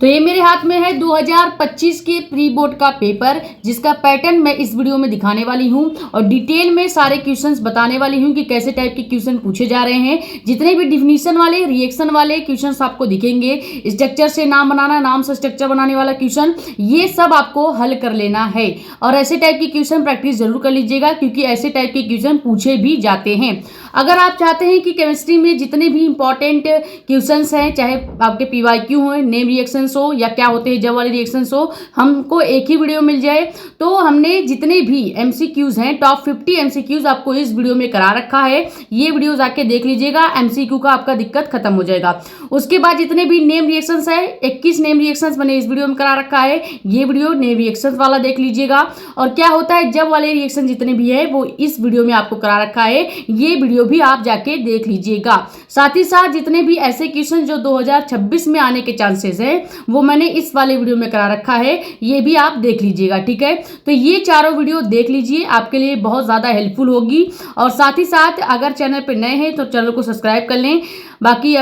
तो ये मेरे हाथ में है 2025 के प्री बोर्ड का पेपर, जिसका पैटर्न मैं इस वीडियो में दिखाने वाली हूँ और डिटेल में सारे क्वेश्चंस बताने वाली हूँ कि कैसे टाइप के क्वेश्चन पूछे जा रहे हैं। जितने भी डिफिनीशन वाले, रिएक्शन वाले क्वेश्चंस आपको दिखेंगे, स्ट्रक्चर से नाम बनाना, नाम से स्ट्रक्चर बनाने वाला क्वेश्चन, ये सब आपको हल कर लेना है। और ऐसे टाइप के क्वेश्चन प्रैक्टिस जरूर कर लीजिएगा, क्योंकि ऐसे टाइप के क्वेश्चन पूछे भी जाते हैं। अगर आप चाहते हैं कि केमिस्ट्री में जितने भी इंपॉर्टेंट क्वेश्चंस हैं, चाहे आपके पीवाईक्यू हो, नेम रिएक्शंस हो या क्या होते हैं जब वाले रिएक्शंस हो, हमको एक ही वीडियो मिल जाए, तो हमने जितने भी एमसीक्यूज हैं, टॉप 50 एमसीक्यूज आपको इस वीडियो में करा रखा है। ये वीडियो जाके देख लीजिएगा, एमसीक्यू का आपका दिक्कत खत्म हो जाएगा। उसके बाद जितने भी नेम रिएक्शंस है, 21 नेम रिएक्शंस मैंने इस वीडियो में करा रखा है। ये वीडियो नेम रिएक्शंस वाला देख लीजिएगा। और क्या होता है जब वाले रिएक्शन जितने भी है वो इस वीडियो में आपको करा रखा है, ये वीडियो भी आप जाके देख लीजिएगा। साथ ही साथ जितने भी ऐसे क्वेश्चन जो 2026 में आने के चांसेस है, वो मैंने इस वाले वीडियो में करा रखा है, ये भी आप देख लीजिएगा। ठीक है, तो ये चारों वीडियो देख लीजिए, आपके लिए बहुत ज्यादा हेल्पफुल होगी। और साथ ही साथ अगर चैनल पर नए हैं तो चैनल को सब्सक्राइब कर लें। बाकी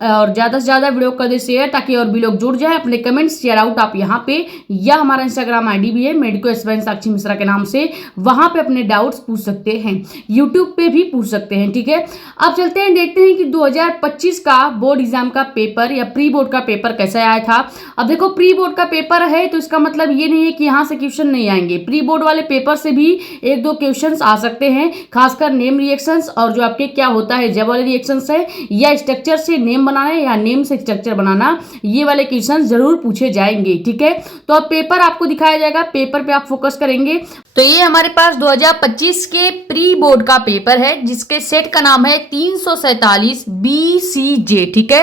और ज़्यादा से ज़्यादा वीडियो कर दे शेयर, ताकि और भी लोग जुड़ जाए। अपने कमेंट्स शेयर आउट आप यहाँ पे, या हमारा इंस्टाग्राम आईडी भी है मेडिको एस्पिरेंट साक्षी मिश्रा के नाम से, वहाँ पे अपने डाउट्स पूछ सकते हैं। यूट्यूब पे भी पूछ सकते हैं। ठीक है, अब चलते हैं, देखते हैं कि 2025 का बोर्ड एग्जाम का पेपर या प्री बोर्ड का पेपर कैसा आया था। अब देखो, प्री बोर्ड का पेपर है तो इसका मतलब ये नहीं है कि यहाँ से क्वेश्चन नहीं आएंगे। प्री बोर्ड वाले पेपर से भी एक दो क्वेश्चन आ सकते हैं, खासकर नेम रिएक्शंस और जो आपके क्या होता है जब वाले रिएक्शंस है, या स्ट्रक्चर से नेम बनाना या नेम से स्ट्रक्चर बनाना, ये वाले क्वेश्चन जरूर पूछे जाएंगे। ठीक है, तो अब पेपर आपको दिखाया जाएगा, पेपर पे आप फोकस करेंगे। तो ये हमारे पास 2025 के प्री बोर्ड का पेपर है, जिसके सेट का नाम है 347 BCJ। ठीक है,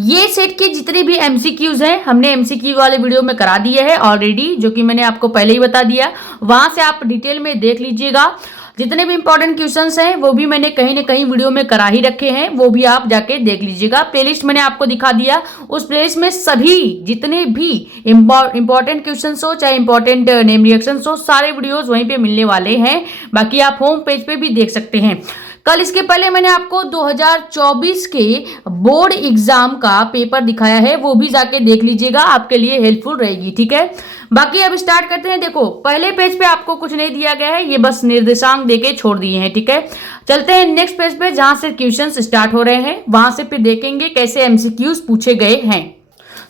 ये सेट के जितने भी एमसीक्यूज हैं, हमने एमसीक्यू वाले वीडियो में करा दिए हैं ऑलरेडी, जो कि मैंने आपको पहले ही बता दिया। वहां से आप डिटेल में देख लीजिएगा। जितने भी इंपॉर्टेंट क्वेश्चंस हैं वो भी मैंने कहीं ना कहीं वीडियो में करा ही रखे हैं, वो भी आप जाके देख लीजिएगा। प्लेलिस्ट मैंने आपको दिखा दिया, उस प्लेलिस्ट में सभी जितने भी इंपॉर्टेंट क्वेश्चंस हो, चाहे इंपॉर्टेंट नेम रिएक्शंस हो, सारे वीडियोस वहीं पे मिलने वाले हैं। बाकी आप होम पेज पे भी देख सकते हैं। कल इसके पहले मैंने आपको 2024 के बोर्ड एग्जाम का पेपर दिखाया है, वो भी जाके देख लीजिएगा, आपके लिए हेल्पफुल रहेगी। ठीक है, बाकी अब स्टार्ट करते हैं। देखो, पहले पेज पे आपको कुछ नहीं दिया गया है, ये बस निर्देशांक देके छोड़ दिए हैं। ठीक है, चलते हैं नेक्स्ट पेज पे, जहां से क्वेश्चंस स्टार्ट हो रहे हैं, वहां से फिर देखेंगे कैसे एमसीक्यूज पूछे गए हैं।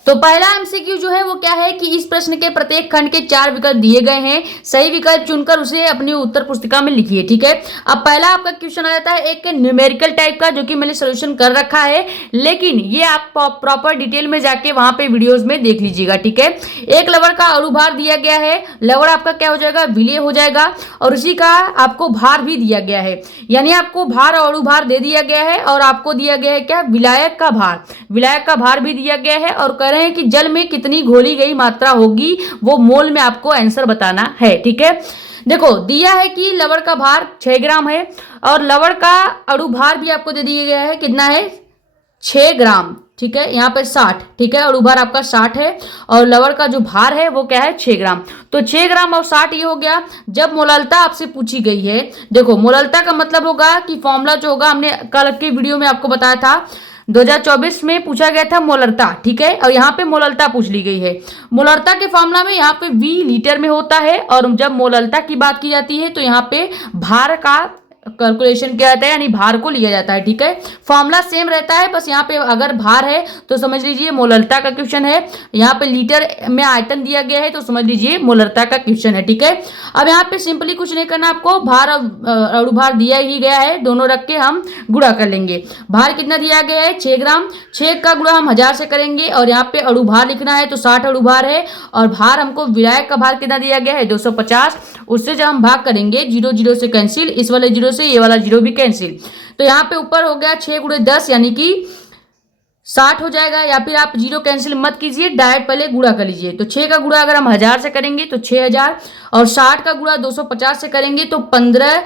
तो पहला एमसीक्यू जो है वो क्या है कि इस प्रश्न के प्रत्येक खंड के 4 विकल्प दिए गए हैं, सही विकल्प चुनकर उसे अपनी उत्तर पुस्तिका में लिखिए। ठीक है, अब पहला आपका क्वेश्चन आ जाता है एक न्यूमेरिकल टाइप का, जो कि मैंने सोल्यूशन कर रखा है, लेकिन ये आप प्रॉपर डिटेल में जाके वहां पे वीडियोस में देख लीजिएगा। ठीक है, एक लवण का अणुभार दिया गया है, लवण आपका क्या हो जाएगा, विलेय हो जाएगा, और उसी का आपको भार भी दिया गया है, यानी आपको भार और अणुभार दे दिया गया है, और आपको दिया गया है क्या, विलायक का भार, विलायक का भार भी दिया गया है, और कह रहे हैं कि जल में कितनी घोली गई मात्रा होगी, वो मोल में आपको आंसर बताना है। ठीक है, देखो दिया है कि लवण का भार 6 ग्राम है, और लवण का अणुभार भी आपको दे दिया गया है, कितना है, 6 ग्राम। ठीक है, यहाँ पे 60, ठीक है, अणुभार आपका 60 है, और लवण का जो भार है वो क्या है, 6 ग्राम। तो 6 ग्राम और 60 ये हो गया। जब मोललता आपसे पूछी गई है, देखो मोललता का मतलब होगा कि फॉर्मूला जो होगा, हमने कल के वीडियो में आपको बताया था, 2024 में पूछा गया था मोलरता। ठीक है, और यहाँ पे मोललता पूछ ली गई है। मोलरता के फॉर्मूला में यहाँ पे V लीटर में होता है, और जब मोललता की बात की जाती है तो यहाँ पे भार का कैलकुलेशन किया जाता है, यानी भार को लिया जाता है। ठीक है, फॉर्मूला सेम रहता है, बस यहाँ पे अगर भार है तो समझ लीजिए मोलरता का क्वेश्चन है, यहाँ पे लीटर में आयतन दिया गया है तो समझ लीजिए मोलरता का क्वेश्चन है। ठीक है, अब यहाँ पे सिंपली कुछ नहीं करना, आपको भार और अणुभार दिया ही गया है, दोनों रख के हम गुणा कर लेंगे। भार कितना दिया गया है, 6 ग्राम, 6 का गुणा हम 1000 से करेंगे, और यहाँ पे अणुभार लिखना है तो 60 अणुभार है, और भार हमको विलायक का भार कितना दिया गया है, 250, उससे जब हम भाग करेंगे 0 0 से कैंसिल, इस वाले 0 से ये वाला 0 भी कैंसिल, तो यहाँ पे ऊपर हो गया 6 × 10 यानी कि 60 हो जाएगा, या फिर आप 0 कैंसिल मत कीजिए, डायरेक्ट पहले गुणा कर लीजिए। तो 6 का गुणा अगर हम 1000 से करेंगे तो 6000, और 60 का गुणा 250 से करेंगे तो 15,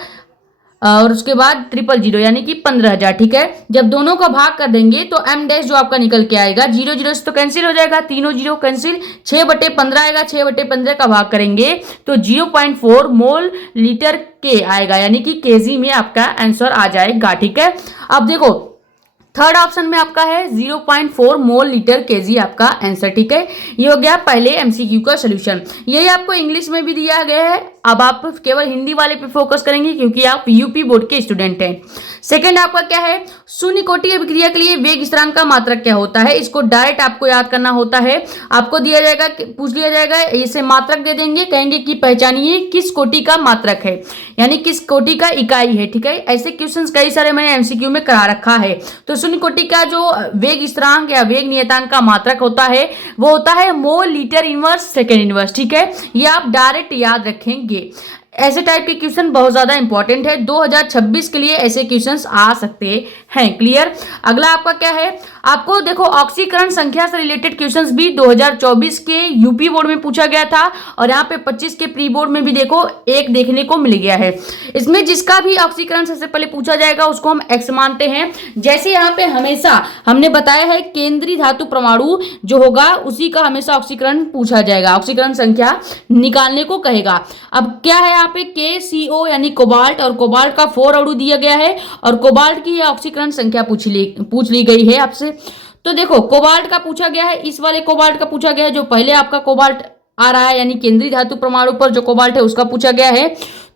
और उसके बाद 000 यानी कि 15,000। ठीक है, जब दोनों का भाग कर देंगे तो m डैश जो आपका निकल के आएगा, 0 0 से तो कैंसिल हो जाएगा, तीनों 0 कैंसिल, 6/15 आएगा, 6/15 का भाग करेंगे तो 0.4 मोल लीटर के आएगा, यानी कि केजी में आपका आंसर आ जाएगा। ठीक है, अब देखो थर्ड ऑप्शन में आपका है 0.4 मोल लीटर केजी आपका आंसर। ठीक है, ये हो गया पहले एमसीक्यू का सोल्यूशन। यही आपको इंग्लिश में भी दिया गया है। अब आप केवल हिंदी वाले पे फोकस करेंगे क्योंकि आप यूपी बोर्ड के स्टूडेंट हैं। सेकंड आपका क्या है, शून्य कोटि अभिक्रिया के लिए वेग स्थिरांक का मात्रक क्या होता है। इसको डायरेक्ट आपको याद करना होता है। आपको दिया जाएगा, पूछ लिया जाएगा, इसे मात्रक दे देंगे, कहेंगे कि पहचानिए किस कोटि का मात्रक है, यानी किस कोटि का इकाई है। ठीक है, ऐसे क्वेश्चंस कई सारे मैंने एमसीक्यू में करा रखा है। तो शून्य कोटि का जो वेग स्थिरांक या वेग नियतांक का मात्रक होता है वो होता है mole litre inverse second inverse. ठीक है, ये आप डायरेक्ट याद रखेंगे। ऐसे टाइप के क्वेश्चन बहुत ज्यादा इंपॉर्टेंट है, 2026 के लिए ऐसे क्वेश्चंस आ सकते हैं। क्लियर। अगला आपका क्या है, आपको देखो ऑक्सीकरण संख्या से रिलेटेड क्वेश्चंस भी 2024 के यूपी बोर्ड में पूछा गया था और यहाँ पे 25 के प्री बोर्ड में भी देखो एक देखने को मिल गया है। इसमें जिसका भी ऑक्सीकरण सबसे पहले पूछा जाएगा उसको हम एक्स मानते हैं। जैसे यहाँ पे हमेशा हमने बताया है केंद्रीय धातु परमाणु जो होगा उसी का हमेशा ऑक्सीकरण पूछा जाएगा, ऑक्सीकरण संख्या निकालने को कहेगा। अब क्या है यहाँ पे KCO यानी कोबाल्ट, और कोबाल्ट का 4 अणु दिया गया है और कोबाल्ट की ऑक्सीकरण संख्या पूछ ली गई है आपसे। तो देखो कोबाल्ट का पूछा गया है, इस वाले कोबाल्ट का पूछा गया है जो पहले आपका कोबाल्ट आ रहा है, यानी केंद्रीय धातु परमाणु पर जो कोबाल्ट है उसका पूछा गया है।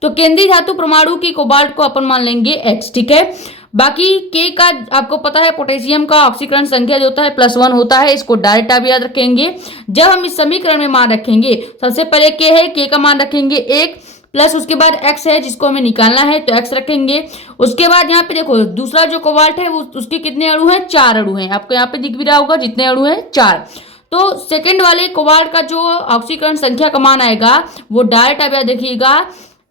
तो केंद्रीय धातु परमाणु की कोबाल्ट को अपन मान लेंगे X। ठीक है, बाकी K का आपको पता है पोटेशियम का ऑक्सीकरण संख्या जो होता है +1 होता है, इसको डायरेक्ट आप याद रखेंगे। जब हम इस समीकरण में मान रखेंगे, सबसे पहले K है, K का मान रखेंगे 1 प्लस उसके बाद x है जिसको हमें निकालना है तो x रखेंगे। उसके बाद यहाँ पे देखो दूसरा जो कोबाल्ट है वो उसके कितने अणु हैं, 4 अणु हैं। आपको यहाँ पे दिख भी रहा होगा जितने अणु हैं 4। तो सेकंड वाले कोबाल्ट का जो ऑक्सीकरण संख्या का मान आएगा वो डायरेक्ट आप याद रखिएगा,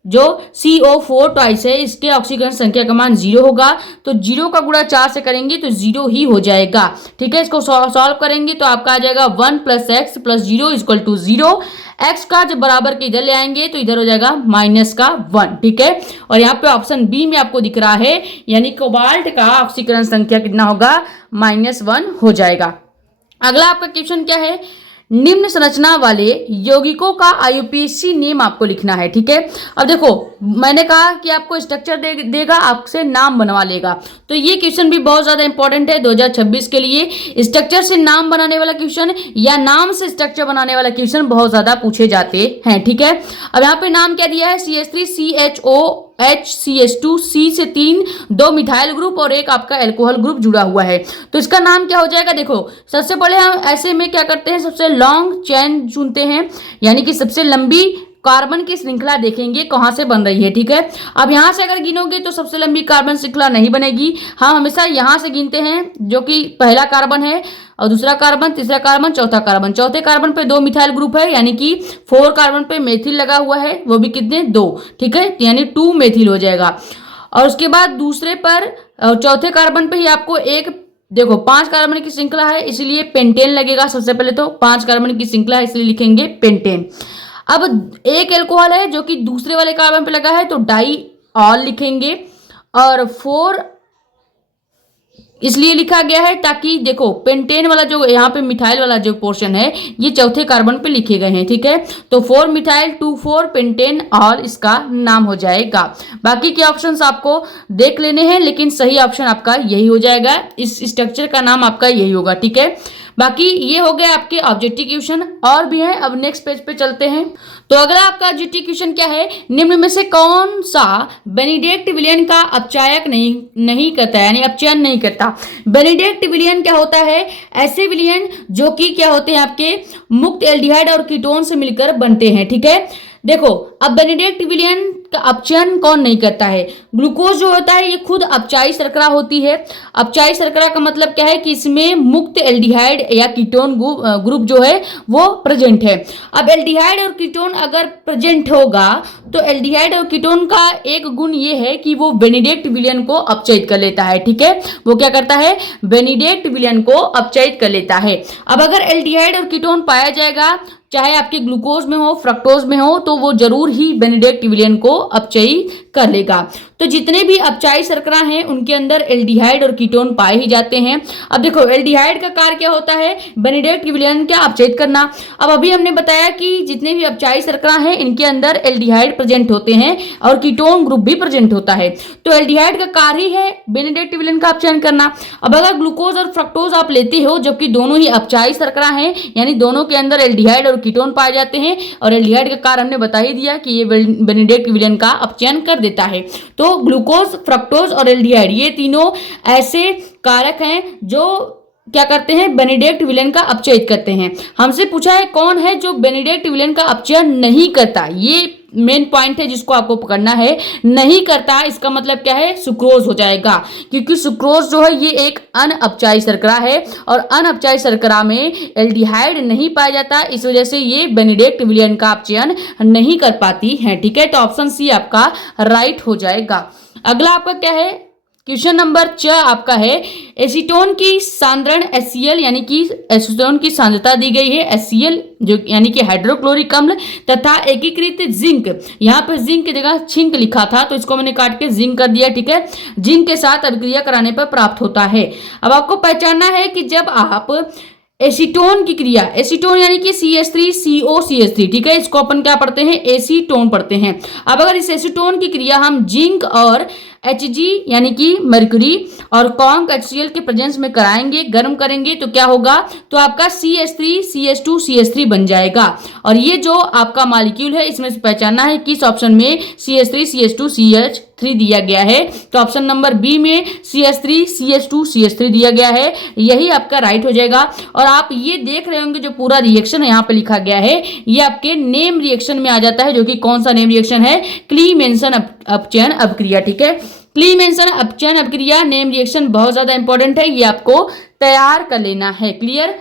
जो CO4 ट्वाइस है इसके ऑक्सीकरण संख्या का मान 0 होगा। तो 0 का गुणा 4 से करेंगे तो 0 ही हो जाएगा। ठीक है, इसको सॉल्व करेंगे तो आपका आ जाएगा 1 + x + 0 = 0। x का जब बराबर के इधर ले आएंगे तो इधर हो जाएगा -1। ठीक है, और यहाँ पे ऑप्शन बी में आपको दिख रहा है, यानी कोबाल्ट का ऑक्सीकरण संख्या कितना होगा, -1 हो जाएगा। अगला आपका क्वेश्चन क्या है, निम्न संरचना वाले यौगिकों का IUPAC नेम आपको लिखना है। ठीक है, अब देखो मैंने कहा कि आपको स्ट्रक्चर देगा, आपसे नाम बनवा लेगा। तो ये क्वेश्चन भी बहुत ज्यादा इंपॉर्टेंट है 2026 के लिए। स्ट्रक्चर से नाम बनाने वाला क्वेश्चन या नाम से स्ट्रक्चर बनाने वाला क्वेश्चन बहुत ज्यादा पूछे जाते हैं। ठीक है, अब यहाँ पे नाम क्या दिया है, CH3 CHOH CH2 C से 3 2 मिथाइल ग्रुप और एक आपका एल्कोहल ग्रुप जुड़ा हुआ है। तो इसका नाम क्या हो जाएगा, देखो सबसे पहले हम ऐसे में क्या करते हैं, सबसे लॉन्ग चेन चुनते हैं, यानी कि सबसे लंबी कार्बन की श्रृंखला देखेंगे कहां से बन रही है। ठीक है, अब यहां से अगर गिनोगे तो सबसे लंबी कार्बन श्रृंखला नहीं बनेगी। हम हमेशा यहां से गिनते हैं, जो कि पहला कार्बन है और दूसरा कार्बन, तीसरा कार्बन, चौथा कार्बन। चौथे कार्बन पे 2 मिथाइल ग्रुप है, यानी कि 4 कार्बन पे मेथिल लगा हुआ है, वो भी कितने 2। ठीक है, यानी 2 मेथिल हो जाएगा। और उसके बाद दूसरे पर चौथे कार्बन पे ही आपको एक, देखो 5 कार्बन की श्रृंखला है इसलिए पेंटेन लगेगा। सबसे पहले तो 5 कार्बन की श्रृंखला है इसलिए लिखेंगे पेंटेन। अब एक एल्कोहल है जो कि दूसरे वाले कार्बन पे लगा है तो डाई ऑल लिखेंगे, और 4 इसलिए लिखा गया है ताकि देखो पेंटेन वाला जो यहाँ पे मिथाइल वाला जो पोर्शन है ये चौथे कार्बन पे लिखे गए हैं। ठीक है, तो 4 मिथाइल 2 4 पेंटेन ऑल इसका नाम हो जाएगा। बाकी के ऑप्शंस आपको देख लेने हैं, लेकिन सही ऑप्शन आपका यही हो जाएगा, इस स्ट्रक्चर का नाम आपका यही होगा। ठीक है, बाकी ये हो गया आपके ऑब्जेक्टिव क्वेश्चन, और भी है। अब नेक्स्ट पेज पे चलते हैं। तो अगला आपका ऑब्जेक्टिव क्वेश्चन क्या है, निम्न में से कौन सा बेनेडिक्ट विलयन का अपचायक नहीं करता है, यानी अपचयन नहीं करता। बेनेडिक्ट विलयन क्या होता है, ऐसे विलयन जो कि क्या होते हैं आपके मुक्त एल्डिहाइड और कीटोन से मिलकर बनते हैं। ठीक है, देखो अब बेनेडिक्ट विलयन का अपचयन कौन नहीं करता है, ग्लूकोज जो होता है ये खुद अपचायी शर्करा होती है। अपचायी शर्करा का मतलब क्या है कि इसमें मुक्त एल्डिहाइड या कीटोन ग्रुप जो है वो प्रेजेंट है। अब एल्डिहाइड और कीटोन अगर प्रेजेंट होगा तो एल्डिहाइड और कीटोन का एक गुण ये है कि वो बेनेडिक्ट विलयन को अपचयित कर लेता है। ठीक है, वो क्या करता है, बेनेडिक्ट विलयन को अपचयित कर लेता है। अब अगर एल्डिहाइड और कीटोन पाया जाएगा चाहे आपके ग्लूकोज में हो, फ्रक्टोज में हो, तो वो जरूर ही बेनेडिक्ट विलयन को अपचयी कर लेगा। तो जितने भी अपचायी शर्करा हैं उनके अंदर एल्डिहाइड और कीटोन पाए ही जाते हैं। अब देखो एल्डिहाइड का कार्य क्या होता है, बेनेडिक्ट विलयन क्या अपचयित करना। अब अभी हमने बताया कि जितने भी अपचायी शर्करा हैं इनके अंदर एल्डिहाइड प्रेजेंट होते हैं और कीटोन ग्रुप भी प्रेजेंट होता है। तो एल्डिहाइड का कार्य ही है बेनेडिक्ट विलयन का अपचयन करना। अब अगर ग्लूकोज और फ्रक्टोज आप लेते हो जबकि दोनों ही अपचायी शर्करा हैं, यानी दोनों के अंदर एल्डिहाइड और कीटोन पाए जाते हैं, और एल्डिहाइड का कार्य हमने बता ही दिया कि ये बेनेडिक्ट विलयन का अपचयन कर देता है। तो ग्लूकोज, फ्रक्टोज और एल्डिहाइड ये तीनों ऐसे कारक हैं जो क्या करते हैं, बेनेडिक्ट विलयन का अपचयित करते हैं। हमसे पूछा है कौन है जो बेनेडिक्ट विलयन का अपचयन नहीं करता। ये मेन पॉइंट है जिसको आपको पकड़ना है। नहीं करता इसका मतलब क्या है, सुक्रोज हो जाएगा, क्योंकि सुक्रोज जो है ये एक अनअपचायी शर्करा है और अनअपचायी शर्करा में एल्डिहाइड नहीं पाया जाता, इस वजह से ये बेनेडिक्ट विलयन का अपचयन नहीं कर पाती है। ठीक है, तो ऑप्शन सी आपका राइट हो जाएगा। अगला आपका क्या है, क्वेश्चन नंबर 4 आपका है एसीटोन की सांद्रण HCl यानी कि एसीटोन की सांद्रता दी गई है HCl जो यानी कि हाइड्रोक्लोरिक अम्ल तथा एकीकृत जिंक। यहाँ पे जिंक की जगह छिंक लिखा था तो इसको मैंने काट के जिंक कर दिया। ठीक है, जिंक के साथ अभिक्रिया कराने पर प्राप्त होता है। अब आपको पहचानना है कि जब आप एसीटोन की क्रिया, एसीटोन यानी कि CH3COCH3, ठीक है, इसको अपन क्या पढ़ते हैं, एसीटोन पढ़ते हैं। अब अगर इस एसीटोन की क्रिया हम जिंक और Hg यानी कि मर्क्यूरी और कॉन्क HCl के प्रेजेंस में कराएंगे, गर्म करेंगे तो क्या होगा, तो आपका CH3CH2CH3 बन जाएगा। और ये जो आपका मॉलिक्यूल है इसमें से पहचानना है किस ऑप्शन में CH3CH2CH3 दिया गया है, तो ऑप्शन नंबर बी में CH3CH2CH3 दिया गया है, यही आपका राइट हो जाएगा। और आप ये देख रहे होंगे जो पूरा रिएक्शन यहाँ पे लिखा गया है ये आपके नेम रिएक्शन में आ जाता है, जो कि कौन सा नेम रिएक्शन है, क्लीमेंसन अपचयन अभिक्रिया। ठीक है, क्लीमेंसन अपचयन अभिक्रिया नेम रिएक्शन बहुत ज्यादा इंपॉर्टेंट है, ये आपको तैयार कर लेना है। क्लियर,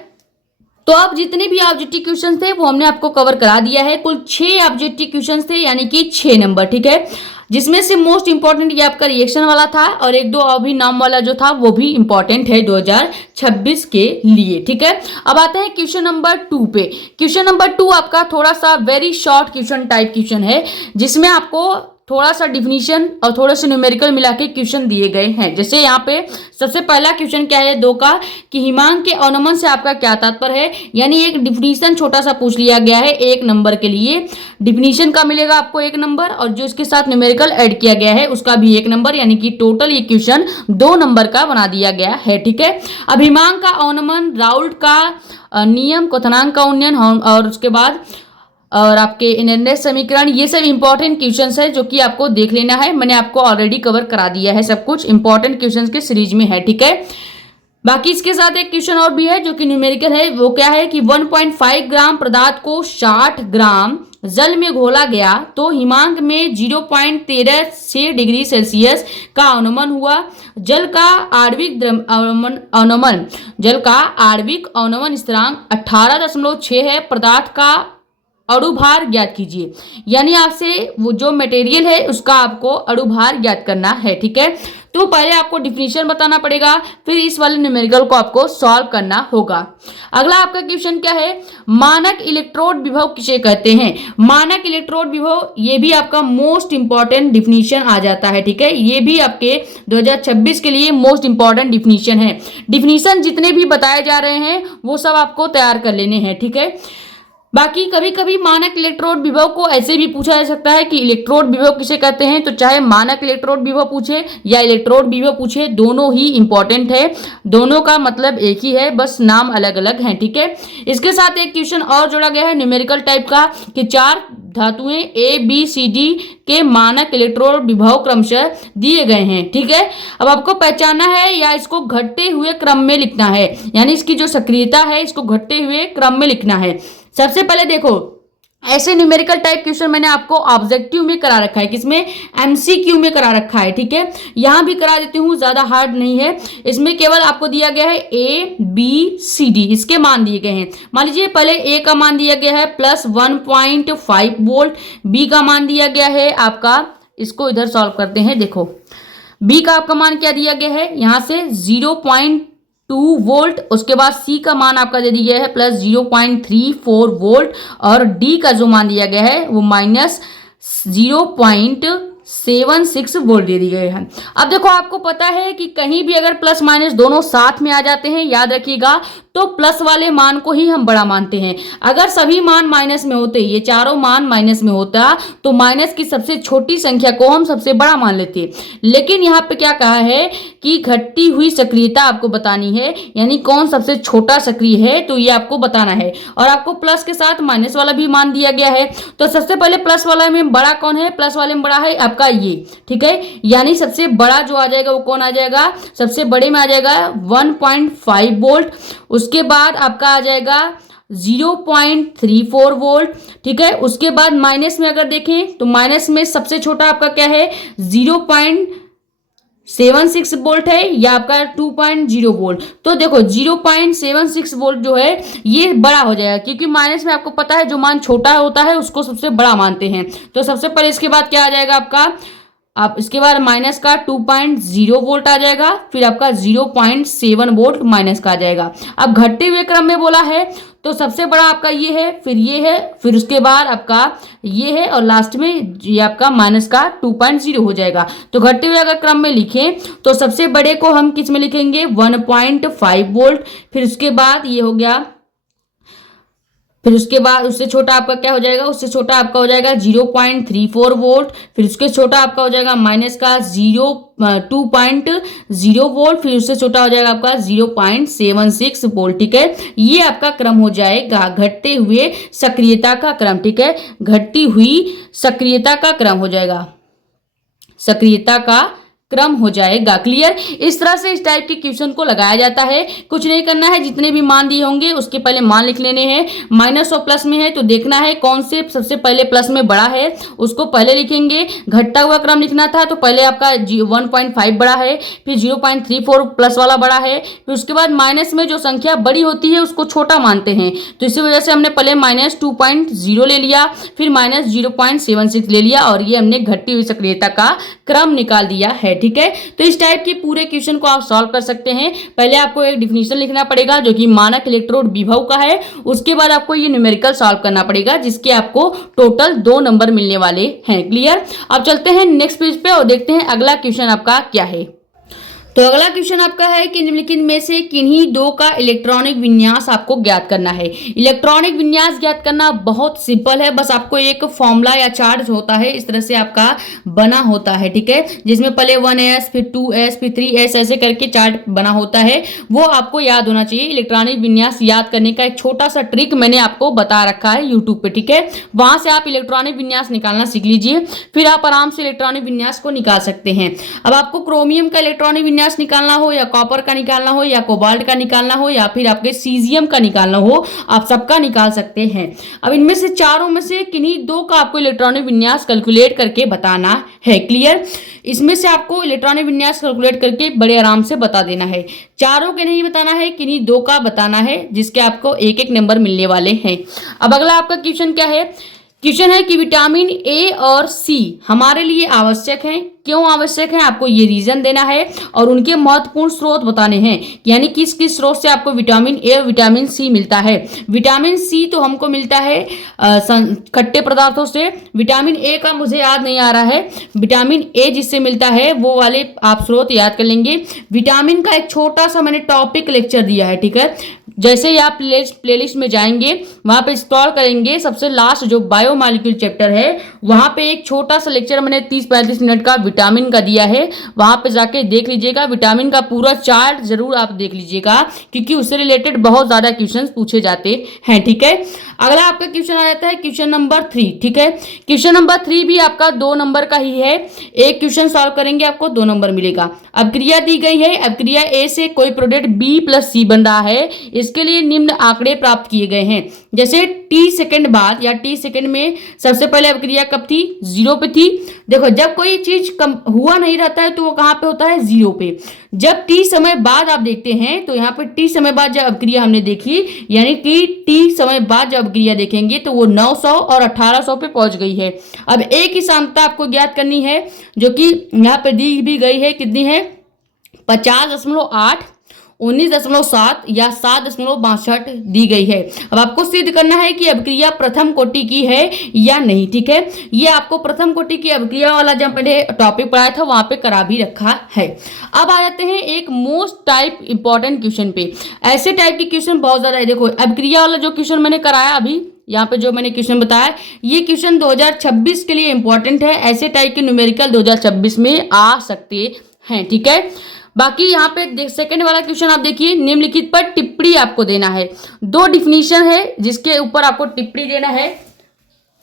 तो अब जितने भी ऑब्जेक्टिव क्वेश्चन थे वो हमने आपको कवर करा दिया है। कुल 6 ऑब्जेक्टिव क्वेश्चन थे यानी कि 6 नंबर। ठीक है, जिसमें से मोस्ट इंपॉर्टेंट ये आपका रिएक्शन वाला था और एक दो अभी नाम वाला जो था वो भी इंपॉर्टेंट है 2026 के लिए। ठीक है, अब आते हैं क्वेश्चन नंबर 2 पे। क्वेश्चन नंबर 2 आपका थोड़ा सा very short question type question है, जिसमें आपको थोड़ा सा डिफिनीशन और थोड़े से न्यूमेरिकल मिला के क्वेश्चन दिए गए हैं। जैसे यहाँ पे सबसे पहला क्वेश्चन क्या है 2 का, कि हिमांक के अवनमन से आपका क्या तात्पर्य है, यानी एक डिफिनीशन छोटा सा पूछ लिया गया है 1 नंबर के लिए। डिफिनीशन का मिलेगा आपको 1 नंबर और जो इसके साथ न्यूमेरिकल ऐड किया गया है उसका भी 1 नंबर, यानी कि टोटल ये क्वेश्चन 2 नंबर का बना दिया गया है। ठीक है, अब हिमांक का अवनमन, राउल्ट का नियम, क्वथनांक का उन्नयन और उसके बाद और आपके इनरनेट समीकरण, ये सब इंपॉर्टेंट क्वेश्चंस है जो कि आपको देख लेना है। मैंने आपको ऑलरेडी कवर करा दिया है, सब कुछ इंपॉर्टेंट क्वेश्चंस के सीरीज में है। ठीक है, बाकी इसके साथ एक क्वेश्चन और भी है जो कि न्यूमेरिकल है, वो क्या है कि 1.5 ग्राम पदार्थ को 60 ग्राम जल में घोला गया तो हिमांक में 0.13 डिग्री सेल्सियस का अवनमन हुआ। जल का आणविक अवनमन स्थिरांक 18.6 है। पदार्थ का अणुभार ज्ञात कीजिए, यानी आपसे वो जो मटेरियल है उसका आपको अणुभार ज्ञात करना है। ठीक है, तो पहले आपको डिफिनीशन बताना पड़ेगा, फिर इस वाले न्यूमेरिकल को आपको सॉल्व करना होगा। अगला आपका क्वेश्चन क्या है, मानक इलेक्ट्रोड विभव किसे कहते हैं। मानक इलेक्ट्रोड विभव ये भी आपका मोस्ट इंपॉर्टेंट डिफिनीशन आ जाता है। ठीक है, ये भी आपके 2026 के लिए मोस्ट इंपॉर्टेंट डिफिनीशन है। डिफिनीशन जितने भी बताए जा रहे हैं वो सब आपको तैयार कर लेने हैं। ठीक है, बाकी कभी कभी मानक इलेक्ट्रोड विभव को ऐसे भी पूछा जा सकता है कि इलेक्ट्रोड विभव किसे कहते हैं, तो चाहे मानक इलेक्ट्रोड विभव पूछे या इलेक्ट्रोड विभव पूछे दोनों ही इंपॉर्टेंट है, दोनों का मतलब एक ही है, बस नाम अलग अलग हैं। ठीक है, इसके साथ एक क्वेश्चन और जोड़ा गया है न्यूमेरिकल टाइप का कि 4 धातुएं ABCD के मानक इलेक्ट्रोड विभव क्रमशः दिए गए हैं। ठीक है, अब आपको पहचानना है या इसको घटते हुए क्रम में लिखना है, यानी इसकी जो सक्रियता है इसको घटते हुए क्रम में लिखना है। सबसे पहले देखो ऐसे न्यूमेरिकल टाइप क्वेश्चन मैंने आपको ऑब्जेक्टिव में करा रखा है, किसमें, MCQ में करा रखा है। ठीक है, यहां भी करा देती हूं, ज्यादा हार्ड नहीं है। इसमें केवल आपको दिया गया है ABCD, इसके मान दिए गए हैं। मान लीजिए पहले A का मान दिया गया है +1.5 वोल्ट, B का मान दिया गया है आपका, इसको इधर सॉल्व करते हैं। देखो B का आपका मान क्या दिया गया है, यहां से 0.2 वोल्ट, उसके बाद C का मान आपका दे दिया है +0.34 वोल्ट और D का जो मान दिया गया है वो -0.3 0.76 वोल्ट दे दी गए हैं। अब देखो आपको पता है कि कहीं भी अगर प्लस माइनस दोनों साथ में आ जाते हैं, याद रखिएगा, तो प्लस वाले मान को ही हम बड़ा मानते हैं। अगर सभी मान माइनस में होते, ये चारों मान माइनस में होता, तो माइनस की सबसे छोटी संख्या को हम सबसे बड़ा मान लेते। लेकिन यहाँ पे क्या कहा है कि घटती हुई सक्रियता आपको बतानी है, यानी कौन सबसे छोटा सक्रिय है, तो ये आपको बताना है। और आपको प्लस के साथ माइनस वाला भी मान दिया गया है। तो सबसे पहले प्लस वाला में बड़ा कौन है? प्लस वाले में बड़ा है आपका ये, ठीक है। यानी सबसे बड़ा जो आ जाएगा वो कौन आ जाएगा? सबसे बड़े में आ जाएगा 1.5 वोल्ट। उसके बाद आपका आ जाएगा 0.34 वोल्ट, ठीक है। उसके बाद माइनस में अगर देखें तो माइनस में सबसे छोटा आपका क्या है? 0.76 वोल्ट है, या आपका 2.0 वोल्ट। तो देखो 0.76 वोल्ट जो है ये बड़ा हो जाएगा, क्योंकि माइनस में आपको पता है जो मान छोटा होता है उसको सबसे बड़ा मानते हैं। तो सबसे पहले इसके बाद क्या आ जाएगा आपका? आप इसके बाद माइनस का 2.0 वोल्ट आ जाएगा, फिर आपका 0.7 वोल्ट माइनस का आ जाएगा। अब घटते हुए क्रम में बोला है, तो सबसे बड़ा आपका ये है, फिर ये है, फिर उसके बाद आपका ये है, और लास्ट में ये आपका माइनस का 2.0 हो जाएगा। तो घटते हुए अगर क्रम में लिखें तो सबसे बड़े को हम किस में लिखेंगे? 1.5 वोल्ट। फिर उसके बाद ये हो गया, फिर उसके बाद उससे छोटा आपका क्या हो जाएगा? उससे छोटा आपका हो जाएगा 0.34 वोल्ट। फिर उसके छोटा आपका हो जाएगा माइनस का 2.0 वोल्ट। फिर उससे छोटा हो जाएगा आपका 0.76 वोल्ट, ठीक है। ये आपका क्रम हो जाएगा घटते हुए सक्रियता का क्रम, ठीक है। घटती हुई सक्रियता का क्रम हो जाएगा, सक्रियता का क्रम हो जाएगा। क्लियर? इस तरह से इस टाइप के क्वेश्चन को लगाया जाता है। कुछ नहीं करना है, जितने भी मान दिए होंगे उसके पहले मान लिख लेने हैं। माइनस और प्लस में है तो देखना है कौन से सबसे पहले प्लस में बड़ा है, उसको पहले लिखेंगे। घटता हुआ क्रम लिखना था तो पहले आपका 1.5 बड़ा है, फिर 0.34 प्लस वाला बड़ा है, फिर उसके बाद माइनस में जो संख्या बड़ी होती है उसको छोटा मानते हैं। तो इसी वजह से हमने पहले माइनस 2.0 ले लिया, फिर माइनस 0.76 ले लिया, और ये हमने घटती हुई सक्रियता का क्रम निकाल दिया है, ठीक है। तो इस टाइप के पूरे क्वेश्चन को आप सॉल्व कर सकते हैं। पहले आपको एक डिफिनीशन लिखना पड़ेगा जो कि मानक इलेक्ट्रोड विभव का है। उसके बाद आपको ये न्यूमेरिकल सॉल्व करना पड़ेगा, जिसके आपको टोटल 2 नंबर मिलने वाले हैं। क्लियर? अब चलते हैं नेक्स्ट पेज पे और देखते हैं अगला क्वेश्चन आपका क्या है। तो अगला क्वेश्चन आपका है कि निम्नलिखित में से किन्हीं दो का इलेक्ट्रॉनिक विन्यास आपको ज्ञात करना है। इलेक्ट्रॉनिक विन्यास ज्ञात करना बहुत सिंपल है, बस आपको एक फॉर्मूला या चार्ट होता है इस तरह से आपका बना होता है, ठीक है, जिसमें पहले 1s फिर 2s फिर 3s ऐसे करके चार्ट बना होता है, वो आपको याद होना चाहिए। इलेक्ट्रॉनिक विन्यास याद करने का एक छोटा सा ट्रिक मैंने आपको बता रखा है यूट्यूब पे, ठीक है। वहां से आप इलेक्ट्रॉनिक विन्यास निकालना सीख लीजिए, फिर आप आराम से इलेक्ट्रॉनिक विन्यास को निकाल सकते हैं। अब आपको क्रोमियम का इलेक्ट्रॉनिक विन्यास निकालना हो, या कॉपर का निकालना हो, या कोबाल्ट का निकालना हो, या फिर आपके सीजियम का निकालना हो, आप सबका निकाल सकते हैं। अब इनमें से चारों में से किन्हीं दो का आपको इलेक्ट्रॉनिक विन्यास कैलकुलेट करके बताना है। क्लियर? इसमें से आपको इलेक्ट्रॉनिक विन्यास कैलकुलेट करके बड़े आराम से बता देना है। चारों के नहीं बताना है, किन्हीं दो का बताना है, जिसके आपको एक एक नंबर मिलने वाले हैं। अब अगला आपका क्वेश्चन क्या है? क्वेश्चन है कि विटामिन ए और सी हमारे लिए आवश्यक हैं। क्यों आवश्यक है आपको ये रीजन देना है, और उनके महत्वपूर्ण स्रोत बताने हैं, यानी किस किस स्रोत से आपको विटामिन ए और विटामिन सी मिलता है। विटामिन सी तो हमको मिलता है खट्टे पदार्थों से। विटामिन ए का मुझे याद नहीं आ रहा है, विटामिन ए जिससे मिलता है वो वाले आप स्रोत याद कर लेंगे। विटामिन का एक छोटा सा मैंने टॉपिक लेक्चर दिया है, ठीक है। जैसे ही आप प्लेलिस्ट में जाएंगे वहां पे स्क्रॉल करेंगे, सबसे लास्ट जो बायोमॉलिक्यूल चैप्टर है वहां पे एक छोटा सा लेक्चर मैंने 30-35 मिनट का विटामिन का दिया है, वहां पे जाके देख लीजिएगा। विटामिन का पूरा चार्ट जरूर आप देख लीजिएगा, क्योंकि उससे रिलेटेड बहुत ज्यादा क्वेश्चंस पूछे जाते हैं, ठीक है। अगला आपका क्वेश्चन आ जाता है क्वेश्चन नंबर 3, ठीक है। क्वेश्चन नंबर 3 भी आपका 2 नंबर का ही है। एक क्वेश्चन सॉल्व करेंगे आपको 2 नंबर मिलेगा। अब क्रिया दी गई है, अब क्रिया ए से कोई प्रोडक्ट बी प्लस सी बन रहा है, इसके लिए निम्न आंकड़े प्राप्त किए गए हैं। जैसे टी सेकंड बाद या टी सेकंड में सबसे पहले अब क्रिया कब थी? 0 पे थी। देखो जब कोई चीज कम हुआ नहीं रहता है तो वो कहाँ पे होता है? 0 पे। जब टी समय बाद आप देखते हैं तो यहाँ पे टी समय बाद जब अपक्रिया हमने देखी, यानी कि टी समय बाद जब अपक्रिया देखेंगे तो वो 900 और 1800 पे पहुंच गई है। अब एक ही सांद्रता आपको ज्ञात करनी है, जो कि यहाँ पे दी भी गई है, कितनी है? 50.8। 19.7 या 7.62 दी गई है। अब आपको सिद्ध करना है कि अभिक्रिया प्रथम कोटि की है या नहीं। ठीक है, ये आपको प्रथम कोटि की अभिक्रिया वाला जब मैंने टॉपिक पढ़ाया था वहां पे करा भी रखा है। अब आ जाते हैं एक मोस्ट टाइप इंपॉर्टेंट क्वेश्चन पे। ऐसे टाइप के क्वेश्चन बहुत ज्यादा है। देखो अभिक्रिया वाला जो क्वेश्चन मैंने कराया अभी यहाँ पे जो मैंने क्वेश्चन बताया, ये क्वेश्चन 2026 के लिए इंपॉर्टेंट है। ऐसे टाइप के न्यूमेरिकल 2026 में आ सकते हैं। ठीक है, बाकी यहाँ पे सेकंड वाला क्वेश्चन आप देखिए, निम्नलिखित पर टिप्पणी आपको देना है। 2 डिफिनीशन है जिसके ऊपर आपको टिप्पणी देना है।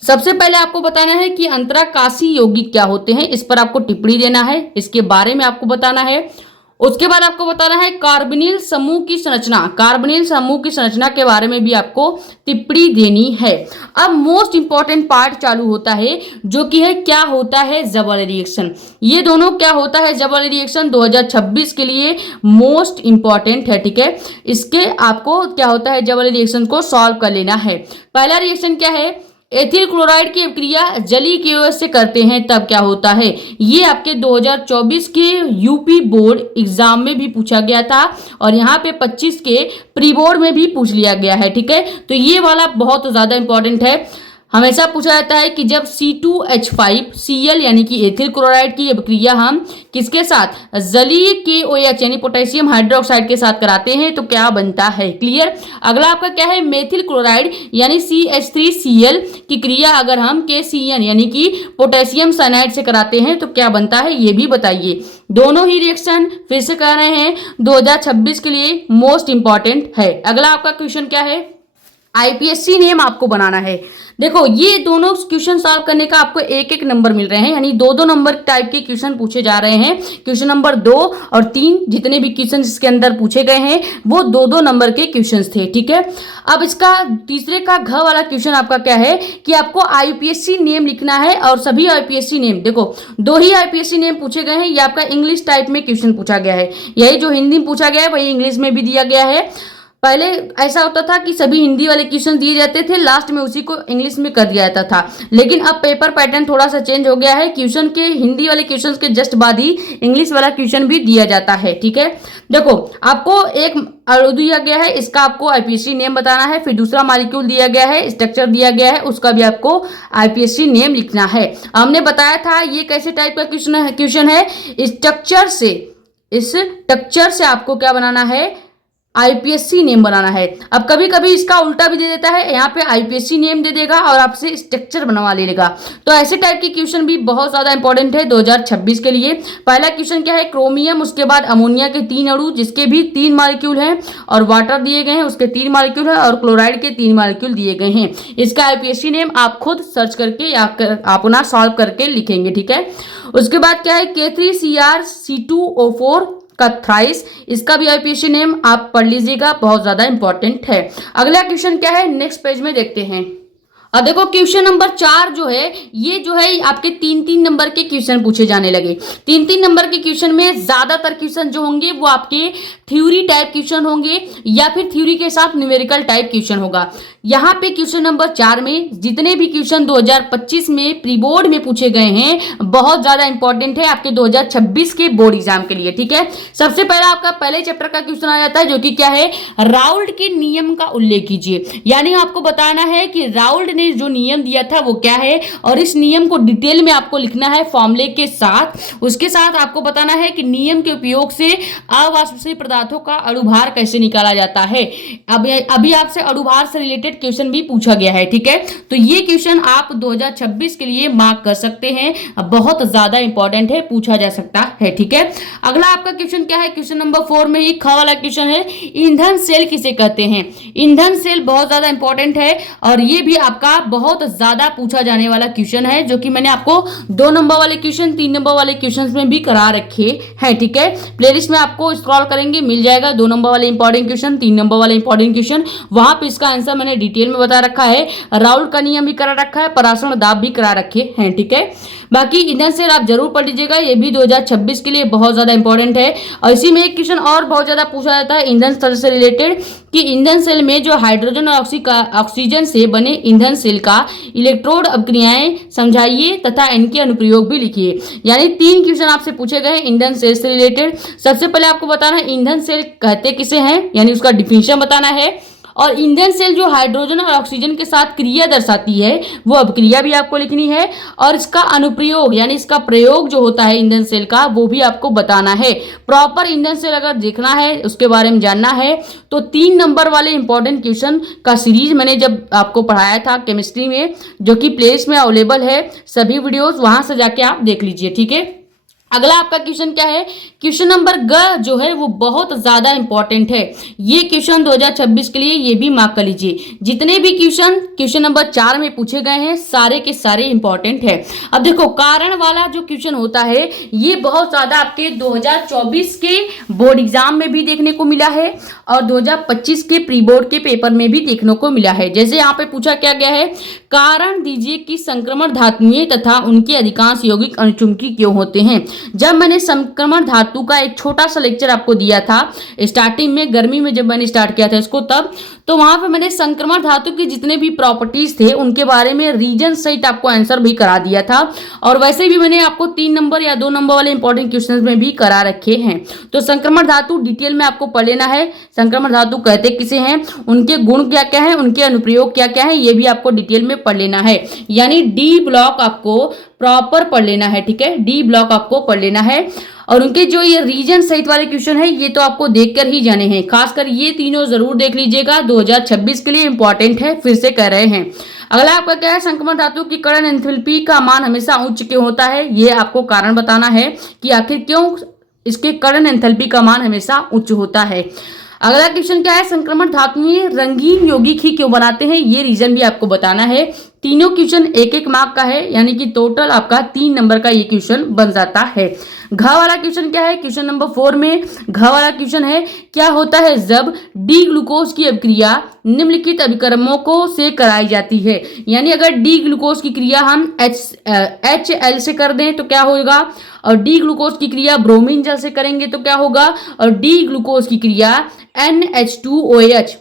सबसे पहले आपको बताना है कि अंतराकाशी यौगिक क्या होते हैं, इस पर आपको टिप्पणी देना है, इसके बारे में आपको बताना है। उसके बाद आपको बताना है कार्बोनिल समूह की संरचना, कार्बोनिल समूह की संरचना के बारे में भी आपको टिप्पणी देनी है। अब मोस्ट इंपॉर्टेंट पार्ट चालू होता है जो कि है क्या होता है जबरन रिएक्शन। ये दोनों क्या होता है जबरन रिएक्शन 2026 के लिए मोस्ट इंपॉर्टेंट है। ठीक है, इसके आपको क्या होता है जबरन रिएक्शन को सॉल्व कर लेना है। पहला रिएक्शन क्या है, एथिल क्लोराइड की अभिक्रिया जलीय की वजह से करते हैं तब क्या होता है। ये आपके 2024 के यूपी बोर्ड एग्जाम में भी पूछा गया था और यहाँ पे 25 के प्री बोर्ड में भी पूछ लिया गया है। ठीक है, तो ये वाला बहुत ज्यादा इंपॉर्टेंट है। हमेशा पूछा जाता है कि जब C2H5Cl यानी कि एथिल क्लोराइड की अभिक्रिया हम किसके साथ जलीय KOH यानी पोटेशियम हाइड्रोक्साइड के साथ कराते हैं तो क्या बनता है। क्लियर। अगला आपका क्या है, मेथिल क्लोराइड यानी CH3Cl की क्रिया अगर हम KCN यानी कि पोटेशियम साइनाइड से कराते हैं तो क्या बनता है, ये भी बताइए। दोनों ही रिएक्शन फिर से कर रहे हैं 2026 के लिए मोस्ट इंपॉर्टेंट है। अगला आपका क्वेश्चन क्या है, IPSC नेम आपको बनाना है। देखो ये दोनों क्वेश्चन सॉल्व करने का आपको एक एक नंबर मिल रहे हैं, यानी 2-2 नंबर टाइप के क्वेश्चन पूछे जा रहे हैं। क्वेश्चन नंबर 2 और 3 जितने भी क्वेश्चन इसके अंदर पूछे गए हैं वो 2-2 नंबर के क्वेश्चन थे। ठीक है, अब इसका तीसरे का घ वाला क्वेश्चन आपका क्या है कि आपको IPSC नेम लिखना है और सभी IPSC नेम, देखो 2 ही IPSC नेम पूछे गए हैं। ये आपका इंग्लिश टाइप में क्वेश्चन पूछा गया है, यही जो हिंदी में पूछा गया है वही इंग्लिश में भी दिया गया है। पहले ऐसा होता था कि सभी हिंदी वाले क्वेश्चन दिए जाते थे, लास्ट में उसी को इंग्लिश में कर दिया जाता था, लेकिन अब पेपर पैटर्न थोड़ा सा चेंज हो गया है। क्वेश्चन के हिंदी वाले क्वेश्चन के जस्ट बाद ही इंग्लिश वाला क्वेश्चन भी दिया जाता है। ठीक है, देखो आपको एक अणु दिया गया है, इसका आपको IPSC नेम बताना है, फिर दूसरा मॉलिक्यूल दिया गया है, स्ट्रक्चर दिया गया है, उसका भी आपको IPSC नेम लिखना है। हमने बताया था ये कैसे टाइप का क्वेश्चन है, स्ट्रक्चर से आपको क्या बनाना है, IPSC नेम बनाना है। अब कभी कभी इसका उल्टा भी दे देता है, यहाँ पे IPSC नेम दे देगा और आपसे स्ट्रक्चर बनवा ले लेगा। तो ऐसे टाइप के क्वेश्चन भी बहुत ज्यादा इंपॉर्टेंट है 2026 के लिए। पहला क्वेश्चन क्या है, क्रोमियम, उसके बाद अमोनिया के 3 अणु जिसके भी 3 मॉलिक्यूल हैं और वाटर दिए गए हैं उसके 3 मॉलिक्यूल है और क्लोराइड के 3 मॉलिक्यूल दिए गए हैं। इसका IPSC नेम आप खुद सर्च करके या अपना सॉल्व करके लिखेंगे। ठीक है, उसके बाद क्या है, K3CrC2O4 का थ्राइस, इसका भी IPSC नेम आप पढ़ लीजिएगा, बहुत ज्यादा इंपॉर्टेंट है। अगला क्वेश्चन क्या है, नेक्स्ट पेज में देखते हैं। अब देखो क्वेश्चन नंबर 4 जो है ये जो है आपके 3-3 नंबर के क्वेश्चन पूछे जाने लगे। 3-3 नंबर के क्वेश्चन में ज्यादातर क्वेश्चन जो होंगे वो आपके थ्योरी टाइप क्वेश्चन होंगे या फिर थ्योरी के साथ न्यूमेरिकल टाइप क्वेश्चन होगा। यहाँ पे क्वेश्चन नंबर 4 में जितने भी क्वेश्चन 2025 में प्री बोर्ड में पूछे गए हैं बहुत ज्यादा इंपॉर्टेंट है आपके 2026 के बोर्ड एग्जाम के लिए। ठीक है, सबसे पहला आपका पहले चैप्टर का क्वेश्चन आ जाता है जो कि क्या है, राउल्ट के नियम का उल्लेख कीजिए। यानी आपको बताना है कि राउल्ट ने जो नियम दिया था वो क्या है और इस नियम को डिटेल में आपको लिखना है फॉर्मूले के साथ। उसके साथ आपको बताना है कि नियम के उपयोग से अवाष्पशील पदार्थों का अणुभार कैसे निकाला जाता है। अभी आपसे अणुभार से रिलेटेड क्वेश्चन भी पूछा गया है। ठीक है, तो ये क्वेश्चन आप 2026 के लिए मार्क कर सकते हैं, बहुत ज्यादा इंपॉर्टेंट है, पूछा जा सकता है। ठीक है, अगला आपका क्वेश्चन क्या है, क्वेश्चन नंबर 4 में ही ख वाला क्वेश्चन है, ईंधन सेल किसे कहते हैं। ईंधन सेल बहुत ज्यादा इंपॉर्टेंट है और ये भी आपका बहुत ज्यादा पूछा जाने वाला क्वेश्चन है जो कि मैंने आपको 2 नंबर वाले क्वेश्चन 3 नंबर वाले क्वेश्चन में भी करा रखे हैं। ठीक है, प्लेलिस्ट में आपको स्क्रॉल करेंगे मिल जाएगा 2 नंबर वाले इंपॉर्टेंट क्वेश्चन 3 नंबर वाले इंपॉर्टेंट क्वेश्चन, वहां पे इसका आंसर मैंने डिटेल में बता रखा है, राउल का नियम भी करा रखा है, पराशरण दाब भी करा रखे हैं। ठीक है, बाकी ईंधन सेल आप जरूर पढ़ लीजिएगा, ये भी 2026 के लिए बहुत ज्यादा इंपॉर्टेंट है। और इसी में एक क्वेश्चन और बहुत ज्यादा पूछा जाता है ईंधन सेल से रिलेटेड, कि ईंधन सेल में जो हाइड्रोजन और ऑक्सीजन से बने ईंधन सेल का इलेक्ट्रोड अभिक्रियाएं समझाइए तथा इनके अनुप्रयोग भी लिखिए। यानी 3 क्वेश्चन आपसे पूछे गए हैं ईंधन सेल से रिलेटेड। सबसे पहले आपको बताना है ईंधन सेल कहते किसे हैं, यानी उसका डिफिनेशन बताना है, और ईंधन सेल जो हाइड्रोजन और ऑक्सीजन के साथ क्रिया दर्शाती है वो अभिक्रिया भी आपको लिखनी है, और इसका अनुप्रयोग यानी इसका प्रयोग जो होता है ईंधन सेल का वो भी आपको बताना है। प्रॉपर ईंधन सेल अगर देखना है, उसके बारे में जानना है, तो 3 नंबर वाले इंपॉर्टेंट क्वेश्चन का सीरीज मैंने जब आपको पढ़ाया था केमिस्ट्री में, जो कि प्लेलिस्ट में अवेलेबल है, सभी वीडियोस वहां से जाके आप देख लीजिए। ठीक है, अगला आपका क्वेश्चन क्या है, क्वेश्चन नंबर ग जो है वो बहुत ज्यादा इंपॉर्टेंट है। ये क्वेश्चन 2026 के लिए ये भी मार्क कर लीजिए। जितने भी क्वेश्चन नंबर 4 में पूछे गए हैं सारे के सारे इंपॉर्टेंट है। अब देखो, कारण वाला जो क्वेश्चन होता है ये बहुत ज्यादा आपके 2024 के बोर्ड एग्जाम में भी देखने को मिला है और 2025 के प्री बोर्ड के पेपर में भी देखने को मिला है। जैसे यहाँ पे पूछा क्या गया है, कारण दीजिए कि संक्रमण धातुएं तथा उनके अधिकांश यौगिक अनुचुंबकीय क्यों होते हैं। जब मैंने संक्रमण धातु का एक छोटा सा लेक्चर आपको दिया था स्टार्टिंग में, गर्मी में जब मैंने स्टार्ट किया था इसको, तब तो वहां पे मैंने संक्रमण धातु की जितने भी प्रॉपर्टीज थे उनके बारे में रीजन सहित आपको आंसर भी करा दिया था, और वैसे भी मैंने आपको 3 नंबर या 2 नंबर वाले इंपॉर्टेंट क्वेश्चंस में भी करा रखे हैं। तो संक्रमण धातु डिटेल में आपको पढ़ लेना है, संक्रमण धातु कहते किसे हैं, उनके गुण क्या क्या है, उनके अनुप्रयोग क्या क्या है, ये भी आपको डिटेल में पढ़ लेना है। यानी डी ब्लॉक आपको प्रॉपर पढ़ लेना है। ठीक है, डी ब्लॉक आपको पढ़ लेना है, और उनके जो ये रीजन सहित वाले क्वेश्चन है ये तो आपको देखकर ही जाने हैं। खासकर ये तीनों जरूर देख लीजिएगा, 2026 के लिए इंपॉर्टेंट है, फिर से कह रहे हैं। अगला आपका क्या है, संक्रमण धातु की कर्ण एंथैल्पी का मान हमेशा उच्च क्यों होता है, ये आपको कारण बताना है कि आखिर क्यों इसके कर्ण एंथैल्पी का मान हमेशा उच्च होता है। अगला क्वेश्चन क्या है, संक्रमण धातुएं रंगीन यौगिक ही क्यों बनाते हैं, ये रीजन भी आपको बताना है। तीनों क्वेश्चन 1-1 मार्क का है, यानी कि टोटल आपका 3 नंबर का ये क्वेश्चन बन जाता है। घ वाला क्वेश्चन क्या है, क्वेश्चन नंबर 4 में घ वाला क्वेश्चन है, क्या होता है जब डी ग्लूकोज की अभिक्रिया निम्नलिखित अभिकर्मों को से कराई जाती है। यानी अगर डी ग्लूकोज की क्रिया हम HCl से कर दें तो क्या होगा, और डी ग्लूकोज की क्रिया ब्रोमीन जल से करेंगे तो क्या होगा, और डी ग्लूकोज की क्रिया NH2OH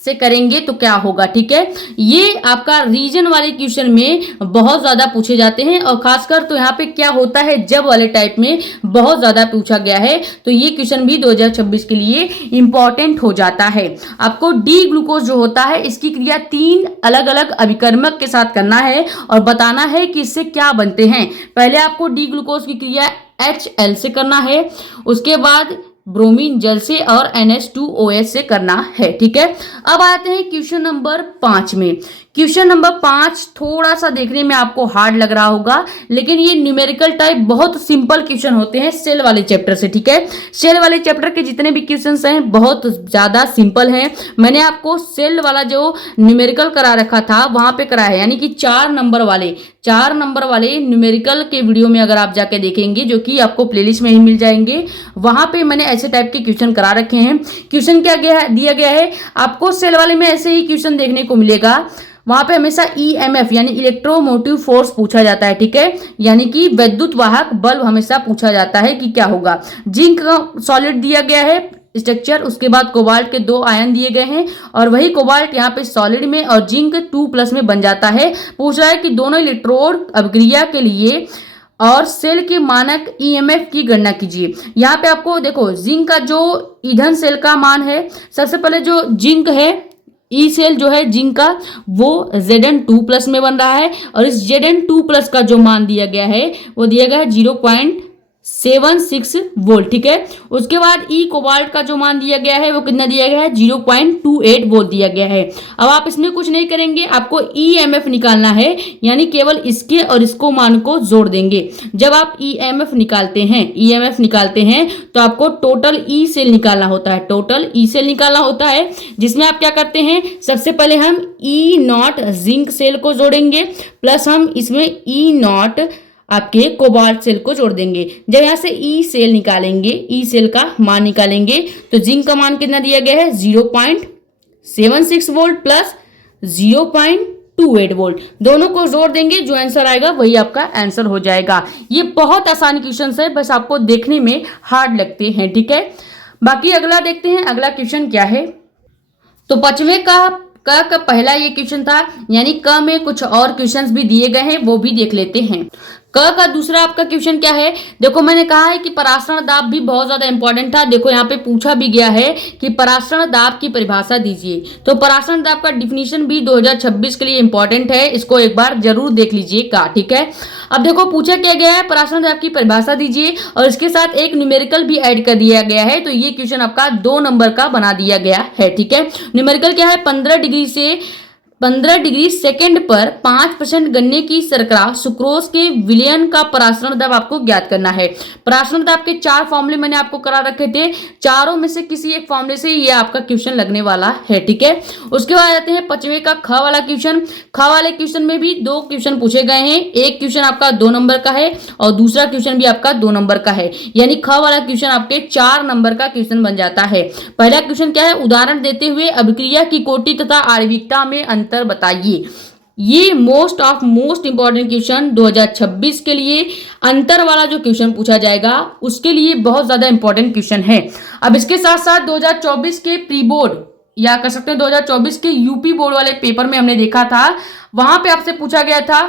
से करेंगे तो क्या होगा। ठीक है, ये आपका रीजन वाले क्वेश्चन में बहुत ज्यादा पूछे जाते हैं, और खासकर तो यहाँ पे क्या होता है जब वाले टाइप में बहुत ज्यादा पूछा गया है, तो ये क्वेश्चन भी 2026 के लिए इंपॉर्टेंट हो जाता है। आपको डी ग्लूकोज जो होता है इसकी क्रिया 3 अलग अलग अभिकर्मक के साथ करना है और बताना है कि इससे क्या बनते हैं। पहले आपको डी ग्लूकोज की क्रिया HL से करना है, उसके बाद ब्रोमीन जल से और NH2OH से करना है। ठीक है, अब आते हैं क्वेश्चन नंबर 5 में। क्वेश्चन नंबर 5 थोड़ा सा देखने में आपको हार्ड लग रहा होगा, लेकिन ये न्यूमेरिकल टाइप बहुत सिंपल क्वेश्चन होते हैं सेल वाले चैप्टर से। ठीक है, सेल वाले चैप्टर के जितने भी क्वेश्चंस हैं बहुत ज्यादा सिंपल हैं। मैंने आपको सेल वाला जो न्यूमेरिकल करा रखा था वहां पे करा है, यानी कि 4 नंबर वाले न्यूमेरिकल के वीडियो में अगर आप जाके देखेंगे, जो कि आपको प्लेलिस्ट में ही मिल जाएंगे, वहां पे मैंने ऐसे टाइप के क्वेश्चन करा रखे हैं। क्वेश्चन क्या दिया गया है आपको सेल वाले में, ऐसे ही क्वेश्चन देखने को मिलेगा। वहां पे हमेशा EMF यानी इलेक्ट्रोमोटिव फोर्स पूछा जाता है। ठीक है, यानी कि विद्युत वाहक बल हमेशा पूछा जाता है कि क्या होगा। जिंक का सॉलिड दिया गया है स्ट्रक्चर, उसके बाद कोबाल्ट के 2 आयन दिए गए हैं, और वही कोबाल्ट यहाँ पे सॉलिड में और जिंक 2+ में बन जाता है। पूछ रहा है कि दोनों इलेक्ट्रोड अभिक्रिया के लिए और सेल के मानक EMF की गणना कीजिए। यहाँ पे आपको देखो जिंक का जो ईंधन सेल का मान है, सबसे पहले जो जिंक है ई सेल जो है जिंक का वो Zn2+ में बन रहा है, और इस Zn2+ का जो मान दिया गया है वो दिया गया है 0.76 वोल्ट। ठीक है, उसके बाद ई कोबाल्ट का जो मान दिया गया है वो कितना दिया गया है 0.28 वोल्ट दिया गया है। अब आप इसमें कुछ नहीं करेंगे, आपको EMF निकालना है, यानी केवल इसके और इसको मान को जोड़ देंगे। जब आप EMF निकालते हैं तो आपको टोटल ई सेल निकालना होता है, जिसमें आप क्या करते हैं, सबसे पहले हम E0 जिंक सेल को जोड़ेंगे, प्लस हम इसमें E0 आपके कोबाल्ट सेल को जोड़ देंगे। जब यहाँ से ई सेल का मान निकालेंगे तो जिंक का मान कितना दिया गया है 0.76 वोल्ट प्लस 0.28 वोल्ट। दोनों को जोड़ देंगे, जो आंसर आएगा वही आपका आंसर हो जाएगा। ये बहुत आसान क्वेश्चन है, बस आपको देखने में हार्ड लगते हैं, ठीक है। बाकी अगला देखते हैं, अगला क्वेश्चन क्या है। तो पांचवें का पहला ये क्वेश्चन था, यानी क में कुछ और क्वेश्चंस भी दिए गए हैं, वो भी देख लेते हैं। क का दूसरा आपका क्वेश्चन क्या है। देखो मैंने कहा है कि परासरण दाब भी बहुत ज्यादा इंपॉर्टेंट था। देखो यहाँ पे पूछा भी गया है कि परासरण दाब की परिभाषा दीजिए। तो परासरण दाब का डिफिनीशन भी 2026 के लिए इंपॉर्टेंट है, इसको एक बार जरूर देख लीजिएगा, ठीक है। अब देखो पूछा क्या गया है, परासरण दाब की परिभाषा दीजिए और इसके साथ एक न्यूमेरिकल भी ऐड कर दिया गया है। तो ये क्वेश्चन आपका 2 नंबर का बना दिया गया है, ठीक है। न्यूमेरिकल क्या है, 15 डिग्री सेकेंड पर 5% गन्ने की शर्करा सुक्रोज के विलयन का परासरण दाब आपको ज्ञात करना है। परासरण दाब के 4 फॉर्मूले मैंने आपको करा रखे थे, चारों में से किसी एक फॉर्मूले से ये आपका क्वेश्चन लगने वाला है, ठीक है। उसके बाद आते हैं 5वें का ख वाला क्वेश्चन। ख वाले क्वेश्चन में भी 2 क्वेश्चन पूछे गए हैं। एक क्वेश्चन आपका 2 नंबर का है और दूसरा क्वेश्चन भी आपका 2 नंबर का है, यानी ख वाला क्वेश्चन आपके 4 नंबर का क्वेश्चन बन जाता है। पहला क्वेश्चन क्या है, उदाहरण देते हुए अभिक्रिया की कोटि तथा आणविकता में अंतर बताइए। ये मोस्ट इंपॉर्टेंट क्वेश्चन 2026 के लिए अंतर वाला जो क्वेश्चन पूछा जाएगा उसके लिए बहुत ज्यादा इंपॉर्टेंट क्वेश्चन है। अब इसके साथ साथ 2024 के प्री बोर्ड या कह सकते हैं 2024 के यूपी बोर्ड वाले पेपर में हमने देखा था, वहां पे आपसे पूछा गया था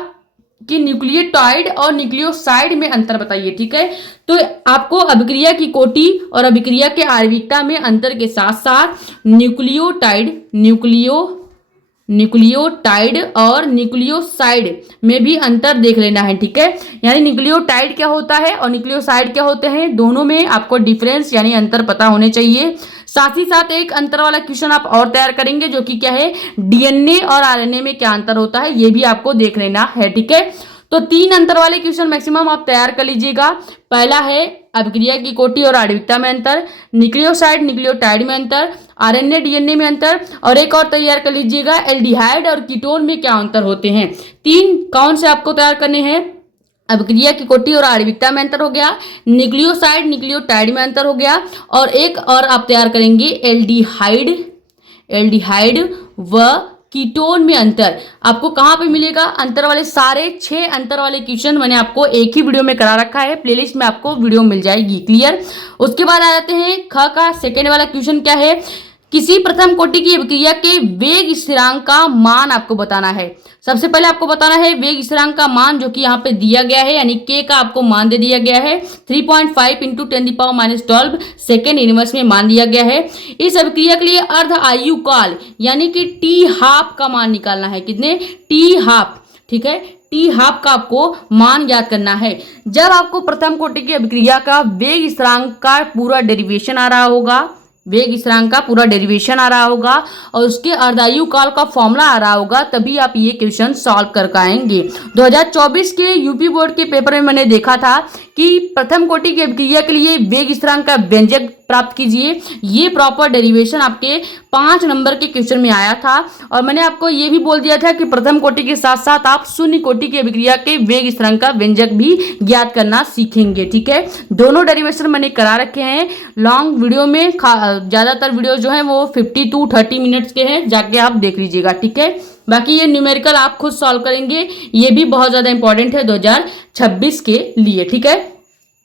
कि न्यूक्लियोटाइड और न्यूक्लियोसाइड में अंतर बताइए, ठीक है। तो आपको अभिक्रिया की कोटि और अभिक्रिया के आणविकता में अंतर के साथ साथ न्यूक्लियोटाइड और न्यूक्लियोसाइड में भी अंतर देख लेना है, ठीक है। यानी न्यूक्लियोटाइड क्या होता है और न्यूक्लियोसाइड क्या होते हैं, दोनों में आपको डिफरेंस यानी अंतर पता होने चाहिए। साथ ही साथ एक अंतर वाला क्वेश्चन आप और तैयार करेंगे, जो कि क्या है, डीएनए और आरएनए में क्या अंतर होता है, ये भी आपको देख लेना है, ठीक है। तो 3 अंतर वाले क्वेश्चन मैक्सिमम आप तैयार कर लीजिएगा। पहला है अभिक्रिया की कोटि और आणविकता में अंतर, न्यूक्लियोसाइड न्यूक्लियोटाइड में अंतर, आरएनए डीएनए में अंतर, और एक और तैयार कर लीजिएगा एल्डिहाइड और कीटोन में क्या अंतर होते हैं। 3 कौन से आपको तैयार करने हैं, अभिक्रिया की कोटि और आणविकता में अंतर हो गया, न्यूक्लियोसाइड न्यूक्लियोटाइड में अंतर हो गया, और एक और आप तैयार करेंगे एल्डिहाइड व कीटोन में अंतर। आपको कहां पे मिलेगा, अंतर वाले सारे 6 अंतर वाले क्वेश्चन मैंने आपको एक ही वीडियो में करा रखा है, प्लेलिस्ट में आपको वीडियो मिल जाएगी, क्लियर। उसके बाद आ जाते हैं ख का सेकेंड वाला क्वेश्चन क्या है, किसी प्रथम कोटि की अभिक्रिया के वेग स्थिरांक का मान आपको बताना है। सबसे पहले आपको बताना है वेग स्थिरांक का मान, जो कि यहाँ पे दिया गया है, यानी k का आपको मान दे दिया गया है 3.5 × 10⁻12 सेकेंड इनवर्स में मान दिया गया है। इस अभिक्रिया के लिए अर्ध आयु काल यानी कि t½ का मान निकालना है, कितने, t½ ठीक है, t½ का आपको मान ज्ञात करना है। जब आपको प्रथम कोटि की अभिक्रिया का वेग स्थिरांक का पूरा डेरिवेशन आ रहा होगा, वेग स्थिरांक का पूरा डेरिवेशन आ रहा होगा और उसके अर्धायु काल का फॉर्मूला आ रहा होगा, तभी आप ये क्वेश्चन सॉल्व कर पाएंगे। 2024 के यूपी बोर्ड के पेपर में मैंने देखा था कि प्रथम कोटि की अभिक्रिया के लिए वेग स्थिरांक का व्यंजक प्राप्त कीजिए। ये प्रॉपर डेरिवेशन आपके 5 नंबर के क्वेश्चन में आया था, और मैंने आपको ये भी बोल दिया था कि प्रथम कोटि के साथ साथ आप शून्य कोटि की अभिक्रिया के वेग स्थिरांक का व्यंजक भी ज्ञात करना सीखेंगे, ठीक है। दोनों डेरिवेशन मैंने करा रखे हैं लॉन्ग वीडियो में, ज्यादातर वीडियो जो है वो 50 to 30 मिनट्स के हैं, जाके आप देख लीजिएगा, ठीक है। बाकी ये न्यूमेरिकल आप खुद सॉल्व करेंगे, ये भी बहुत ज्यादा इंपॉर्टेंट है 2026 के लिए, ठीक है।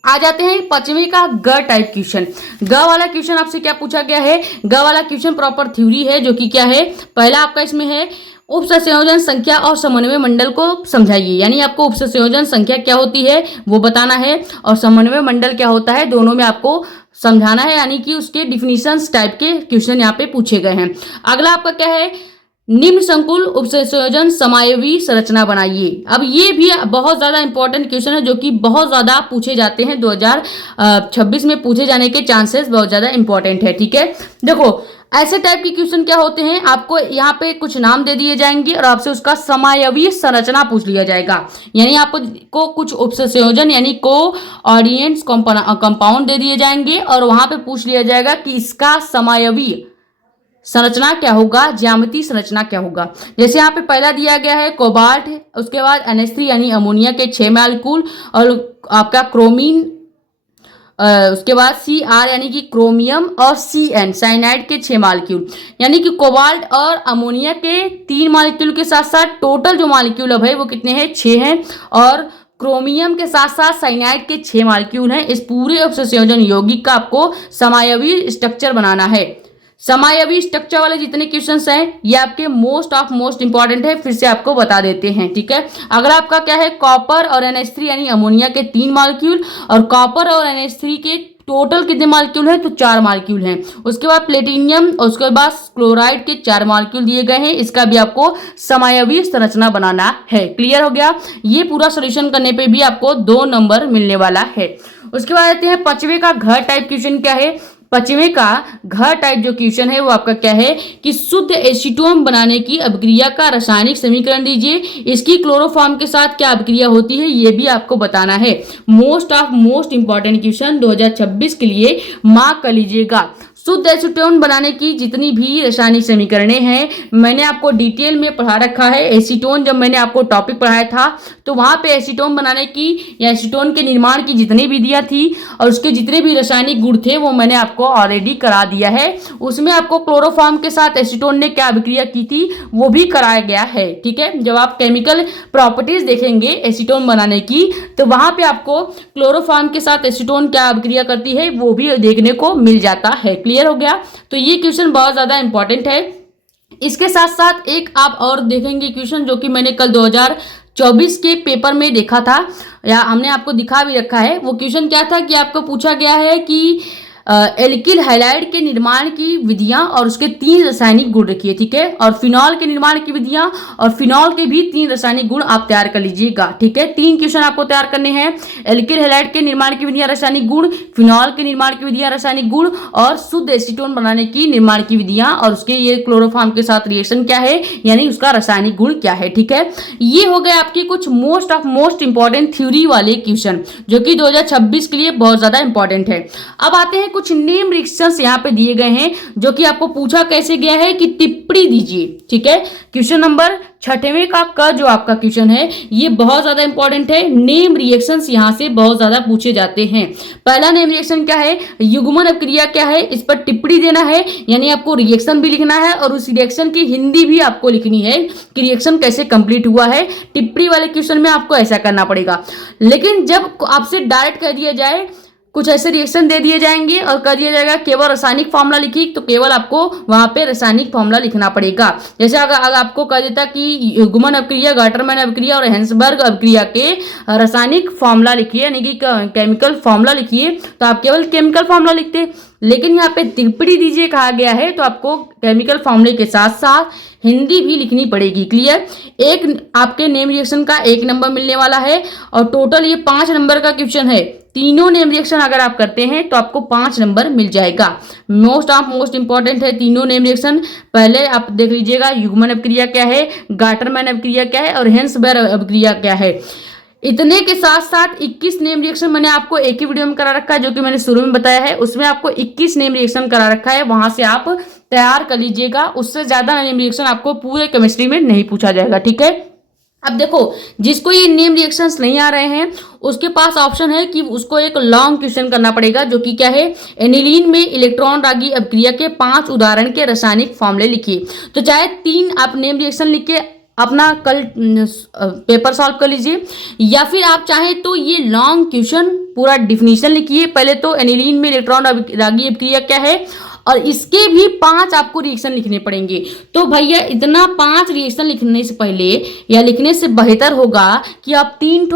आ जाते हैं 5वें का ग टाइप क्वेश्चन। ग वाला क्वेश्चन आपसे क्या पूछा गया है, ग वाला क्वेश्चन प्रॉपर थ्योरी है, जो कि क्या है, पहला आपका इसमें है उप संयोजन संख्या और समन्वय मंडल को समझाइए। यानी आपको उप संयोजन संख्या क्या होती है वो बताना है और समन्वय मंडल क्या होता है, दोनों में आपको समझाना है, यानी कि उसके डिफिनीशंस टाइप के क्वेश्चन यहाँ पे पूछे गए हैं। अगला आपका क्या है, निम्न संकुल उपसंयोजन समायवी संरचना बनाइए। अब ये भी बहुत ज्यादा इंपॉर्टेंट क्वेश्चन है, जो कि बहुत ज्यादा पूछे जाते हैं, 2026 में पूछे जाने के चांसेस बहुत ज्यादा इंपॉर्टेंट है, ठीक है। देखो ऐसे टाइप के क्वेश्चन क्या होते हैं, आपको यहाँ पे कुछ नाम दे दिए जाएंगे और आपसे उसका समायवी संरचना पूछ लिया जाएगा। यानी आपको कुछ उपसंयोजन यानी को ऑर्डिनेंस कंपाउंड दे दिए जाएंगे और वहां पे पूछ लिया जाएगा कि इसका समायवी संरचना क्या होगा, ज्यामितीय संरचना क्या होगा। जैसे यहाँ पे पहला दिया गया है कोबाल्ट, उसके बाद NH3 यानी अमोनिया के 6 मॉलिक्यूल, और आपका क्रोमीन उसके बाद Cr यानी कि क्रोमियम और Cn साइनाइड के 6 मॉलिक्यूल, यानी कि कोबाल्ट और अमोनिया के 3 मॉलिक्यूल के साथ साथ टोटल जो मॉलिक्यूल अब है वो कितने हैं, 6 हैं। और क्रोमियम के साथ साथ साइनाइड के 6 मॉलिक्यूल हैं। इस पूरे संयोजन यौगिक का आपको समायवी स्ट्रक्चर बनाना है। समायवी स्ट्रक्चर वाले जितने क्वेश्चंस हैं ये आपके मोस्ट इंपॉर्टेंट है, फिर से आपको बता देते हैं, ठीक है। अगर आपका क्या है, कॉपर और NH3 यानी अमोनिया के 3 मॉलिक्यूल, और कॉपर और NH3 के टोटल कितने मॉलिक्यूल हैं, तो 4 मॉलिक्यूल हैं। उसके बाद प्लेटिनियम और उसके बाद क्लोराइड के 4 मॉलिक्यूल दिए गए हैं। इसका भी आपको समायवी संरचना बनाना है। क्लियर हो गया। ये पूरा सोल्यूशन करने पे भी आपको 2 नंबर मिलने वाला है। उसके बाद आते हैं 5वें का घर टाइप क्वेश्चन क्या है। 5वें का घर टाइप जो क्वेश्चन है वो आपका क्या है कि शुद्ध एसीटोन बनाने की अभिक्रिया का रासायनिक समीकरण दीजिए। इसकी क्लोरोफॉर्म के साथ क्या अभिक्रिया होती है ये भी आपको बताना है। मोस्ट इंपॉर्टेंट क्वेश्चन 2026 के लिए मार्क कर लीजिएगा। शुद्ध एसीटोन बनाने की जितनी भी रासायनिक समीकरणें हैं मैंने आपको डिटेल में पढ़ा रखा है। एसीटोन जब मैंने आपको टॉपिक पढ़ाया था तो वहां पे एसीटोन बनाने की या एसीटोन के निर्माण की जितनी विधियां थी और उसके जितने भी रासायनिक गुण थे वो मैंने आपको ऑलरेडी करा दिया है। उसमें आपको क्लोरोफॉर्म के साथ एसीटोन ने क्या अभिक्रिया की थी वो भी कराया गया है, ठीक है। जब आप केमिकल प्रॉपर्टीज देखेंगे एसीटोन बनाने की तो वहां पे आपको क्लोरोफॉर्म के साथ एसीटोन क्या अभिक्रिया करती है वो भी देखने को मिल जाता है। क्लियर हो गया। तो ये क्वेश्चन बहुत ज्यादा इंपॉर्टेंट है। इसके साथ साथ एक आप और देखेंगे क्वेश्चन जो कि मैंने कल 2024 के पेपर में देखा था या हमने आपको दिखा भी रखा है। वो क्वेश्चन क्या था कि आपको पूछा गया है कि एल्किल हैलाइड के निर्माण की विधियां और उसके 3 रासायनिक गुण रखिए, ठीक है। और फिनॉल के निर्माण की विधियां और फिनॉल के भी 3 रासायनिक गुण आप तैयार कर लीजिएगा, ठीक है। 3 क्वेश्चन आपको तैयार करने हैं। एल्किल हैलाइड के निर्माण की विधियां रासायनिक गुण, फिनॉल के निर्माण की विधियां रासायनिक गुण और शुद्ध एसीटोन बनाने की निर्माण की विधियां और उसके ये क्लोरोफॉर्म के साथ रिएक्शन क्या है यानी उसका रासायनिक गुण क्या है, ठीक है। ये हो गए आपकी कुछ मोस्ट इंपॉर्टेंट थ्योरी वाले क्वेश्चन जो कि 2026 के लिए बहुत ज्यादा इंपॉर्टेंट है। अब आते हैं कुछ नेम रिएक्शंस यहाँ पे दिए गए हैं जो कि आपको पूछा कैसे गया है कि टिप्पणी दीजिए, ठीक है। क्वेश्चन नंबर 6वें का जो आपका क्वेश्चन है ये बहुत ज्यादा इंपॉर्टेंट है। नेम रिएक्शंस यहाँ से बहुत ज्यादा पूछे जाते हैं। पहला नेम रिएक्शन क्या है, युग्मन अभिक्रिया क्या है, इस पर टिप्पणी देना है यानी आपको रिएक्शन भी लिखना है और उस रिएक्शन की हिंदी भी आपको लिखनी है कि रिएक्शन कैसे कंप्लीट हुआ है। टिप्पणी वाले क्वेश्चन में आपको ऐसा करना पड़ेगा। लेकिन जब आपसे डायरेक्ट कह दिया जाए कुछ ऐसे रिएक्शन दे दिए जाएंगे और कर दिया जाएगा केवल रासायनिक फॉर्मूला लिखी तो केवल आपको वहां पे रासायनिक फॉर्मूला लिखना पड़ेगा। जैसे अगर आपको कह देता कि युग्मन अभिक्रिया, गाटरमैन अभिक्रिया और हेंसबर्ग अभिक्रिया के रासायनिक फॉर्मूला लिखिए यानी कि केमिकल फॉर्मूला लिखिए तो आप केवल केमिकल फॉर्मूला लिखते। लेकिन यहाँ पे टिप्पणी दीजिए कहा गया है तो आपको केमिकल फॉर्मूले के साथ साथ हिंदी भी लिखनी पड़ेगी। क्लियर। एक आपके नेम रिएक्शन का 1 नंबर मिलने वाला है और टोटल ये 5 नंबर का क्वेश्चन है। तीनों नेम रिएक्शन अगर आप करते हैं तो आपको 5 नंबर मिल जाएगा। मोस्ट इंपॉर्टेंट है तीनों नेम रिएक्शन। पहले आप देख लीजिएगा युग्मन अभिक्रिया क्या है, गाटरमैन अभिक्रिया क्या है और हेंसबर्ग अभिक्रिया क्या है। इतने के साथ साथ 21 नेम रिएक्शन मैंने आपको एक ही वीडियो में करा रखा है जो कि मैंने शुरू में बताया है। उसमें आपको 21 नेम रिएक्शन करा रखा है, वहां से आप तैयार कर लीजिएगा। उससे ज्यादा नेम रिएक्शन आपको पूरे केमिस्ट्री में नहीं पूछा जाएगा, ठीक है। अब देखो जिसको ये नेम रिएक्शंस नहीं आ रहे हैं उसके पास ऑप्शन है कि उसको एक लॉन्ग क्वेश्चन करना पड़ेगा जो कि क्या है, एनिलीन में इलेक्ट्रॉन रागी अभिक्रिया के 5 उदाहरण के रासायनिक फॉर्मूले लिखिए। तो चाहे 3 आप नेम रिएक्शन लिख के अपना कल पेपर सॉल्व कर लीजिए या फिर आप चाहें तो ये लॉन्ग क्वेश्चन पूरा डिफिनीशन लिखिए। पहले तो एनिलीन में इलेक्ट्रॉन रागी अभिक्रिया क्या है और इसके भी 5 आपको रिएक्शन लिखने पड़ेंगे। तो भैया इतना 5 रिएक्शन लिखने से पहले या लिखने से बेहतर होगा कि आप 3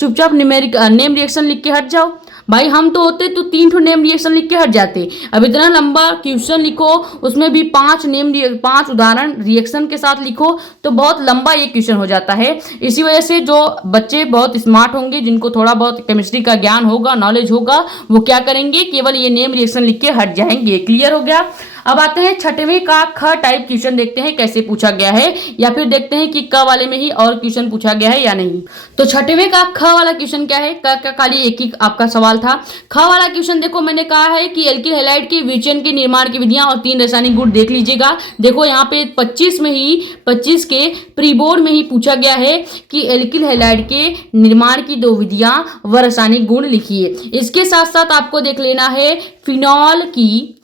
चुपचाप नेम रिएक्शन लिख के हट जाओ। भाई हम तो होते तो 3 नेम रिएक्शन लिख के हट जाते। अब इतना लंबा क्वेश्चन लिखो उसमें भी 5 उदाहरण रिएक्शन के साथ लिखो तो बहुत लंबा ये क्वेश्चन हो जाता है। इसी वजह से जो बच्चे बहुत स्मार्ट होंगे जिनको थोड़ा बहुत केमिस्ट्री का ज्ञान होगा, नॉलेज होगा, वो क्या करेंगे केवल ये नेम रिएक्शन लिख के हट जाएंगे। क्लियर हो गया। अब आते हैं छठवें का ख टाइप क्वेश्चन, देखते हैं कैसे पूछा गया है, या फिर देखते हैं कि क वाले में ही और क्वेश्चन पूछा गया है या नहीं। तो छठवें का ख वाला क्वेश्चन क्या है, क का खाली एक ही आपका सवाल था। ख वाला क्वेश्चन देखो, मैंने कहा है कि एल्किल हैलाइड की विचलन की निर्माण की विधियां और 3 रासायनिक गुण देख लीजिएगा। देखो यहाँ पे 25 के प्री बोर्ड में ही पूछा गया है कि एल्किल हैलाइड के निर्माण की 2 विधियां व रासायनिक गुण लिखिए। इसके साथ साथ आपको देख लेना है फिनॉल की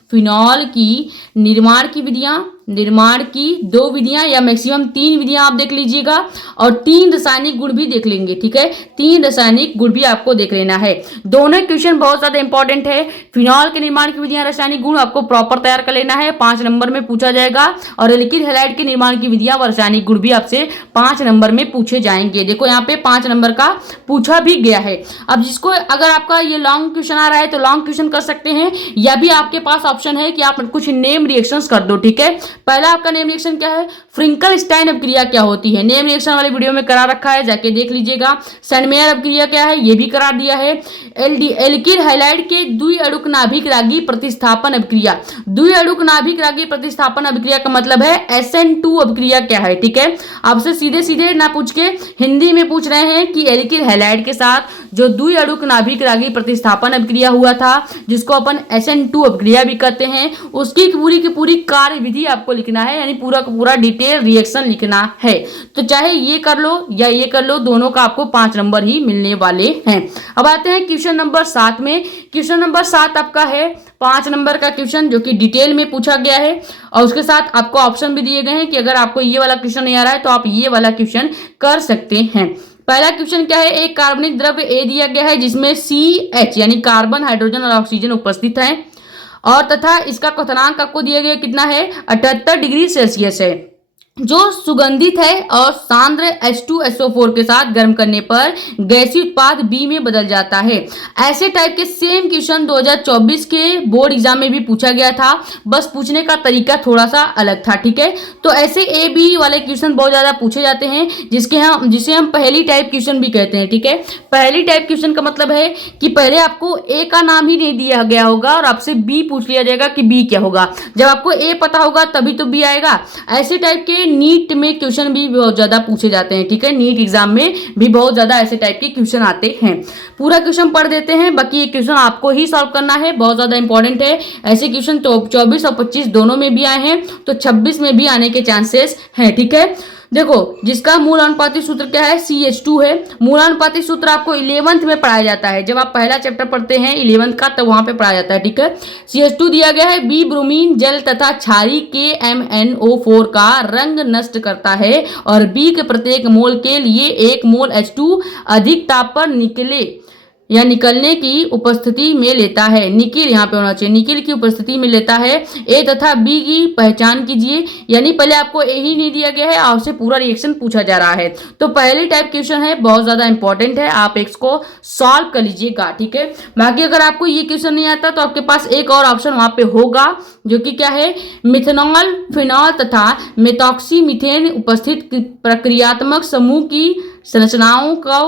निर्माण की 2 विधियां या मैक्सिमम 3 विधियां आप देख लीजिएगा, और 3 रासायनिक गुण भी देख लेंगे। ठीक है, 3 रासायनिक गुण भी आपको देख लेना है। दोनों क्वेश्चन बहुत ज्यादा इंपॉर्टेंट है। फिनॉल के निर्माण की विधियां, रासायनिक गुण आपको प्रॉपर तैयार कर लेना है, 5 नंबर में पूछा जाएगा। और एल्किल हैलाइड के निर्माण की विधियां व रासायनिक गुण भी आपसे 5 नंबर में पूछे जाएंगे। देखो यहाँ पे 5 नंबर का पूछा भी गया है। अब जिसको अगर आपका ये लॉन्ग क्वेश्चन आ रहा है तो लॉन्ग क्वेश्चन कर सकते हैं, या भी आपके पास ऑप्शन है कि आप कुछ नेम रिएक्शंस कर दो। ठीक है, पहला आपका नेम रिएक्शन क्या है, फ्रिंकलस्टाइन अपक्रिया क्या होती है, नेम रिएक्शन वाले वीडियो में करा रखा है, जाके देख लीजिएगा। सैंडमेयर अपक्रिया क्या है, ये भी करा दिया है। एल्किल हैलाइड के द्विअणुक नाभिक रागी प्रतिस्थापन अपक्रिया, द्विअणुक नाभिक रागी प्रतिस्थापन अपक्रिया का मतलब है SN2 अपक्रिया क्या है। ठीक है, आपसे सीधे सीधे ना पूछ के हिंदी में पूछ रहे हैं कि एल्किल हैलाइड के साथ जो द्विअणुक नाभिक रागी प्रतिस्थापन अपक्रिया हुआ था, जिसको अपन SN2 अपक्रिया भी कहते हैं, उसकी पूरी की पूरी कार्य विधि आपको लिखना है, यानी पूरा का पूरा डिटेल रिएक्शन लिखना है। तो चाहे ये कर लो या ये कर लो, दोनों का आपको 5 नंबर ही मिलने वाले हैं। अब आते हैं क्वेश्चन नंबर 7 में। क्वेश्चन नंबर 7 आपका है 5 नंबर का क्वेश्चन, जो कि डिटेल में पूछा गया है, और उसके साथ आपको ऑप्शन भी दिए गए हैं कि अगर आपको ये वाला क्वेश्चन नहीं आ रहा है तो आप ये वाला क्वेश्चन कर सकते हैं। पहला क्वेश्चन क्या है, एक कार्बनिक द्रव्य A दिया गया है जिसमें CH यानी कार्बन, हाइड्रोजन और ऑक्सीजन उपस्थित है, और तथा इसका क्वथनांक आपको दिया गया कितना है, 78 डिग्री सेल्सियस है, जो सुगंधित है और सांद्र H2SO4 के साथ गर्म करने पर गैसीय उत्पाद B में बदल जाता है। ऐसे टाइप के सेम क्वेश्चन 2024 के बोर्ड एग्जाम में भी पूछा गया था, बस पूछने का तरीका थोड़ा सा अलग था। ठीक है, तो ऐसे A B वाले क्वेश्चन बहुत ज्यादा पूछे जाते हैं, जिसे हम पहली टाइप क्वेश्चन भी कहते हैं। ठीक है, पहली टाइप क्वेश्चन का मतलब है कि पहले आपको A का नाम ही नहीं दिया गया होगा और आपसे B पूछ लिया जाएगा कि B क्या होगा। जब आपको A पता होगा तभी तो B आएगा। ऐसे टाइप के नीट में क्वेश्चन भी बहुत ज्यादा पूछे जाते हैं। ठीक है, नीट एग्जाम में भी बहुत ज्यादा ऐसे टाइप के क्वेश्चन आते हैं। पूरा क्वेश्चन पढ़ देते हैं, बाकी ये क्वेश्चन आपको ही सॉल्व करना है, बहुत ज्यादा इंपॉर्टेंट है। ऐसे क्वेश्चन तो 24 और 25 दोनों में भी आए हैं, तो 26 में भी आने के चांसेस हैं। ठीक है, देखो जिसका मूल अनुपातिक सूत्र क्या है, CH2 है। मूल अनुपातिक सूत्र आपको 11th में पढ़ाया जाता है, जब आप पहला चैप्टर पढ़ते हैं 11th का, तब वहां पे पढ़ाया जाता है। ठीक है, CH2 दिया गया है, B ब्रोमीन जल तथा क्षारीय KMNO4 का रंग नष्ट करता है और B के प्रत्येक मोल के लिए 1 मोल H2 अधिक ताप पर निकलने की उपस्थिति में लेता है। निकिल यहाँ पे होना चाहिए, निकिल की उपस्थिति में लेता है। A तथा B की पहचान कीजिए, यानी पहले आपको A ही नहीं दिया गया है, आपसे पूरा रिएक्शन पूछा जा रहा है। तो पहली टाइप क्वेश्चन है, बहुत ज्यादा इंपॉर्टेंट है, आप इसको सॉल्व कर लीजिएगा। ठीक है, बाकी अगर आपको ये क्वेश्चन नहीं आता तो आपके पास एक और ऑप्शन वहां पे होगा, जो कि क्या है, मिथेनॉल, फिनॉल तथा मेथॉक्सी मीथेन उपस्थित प्रक्रियात्मक समूह की संरचनाओं को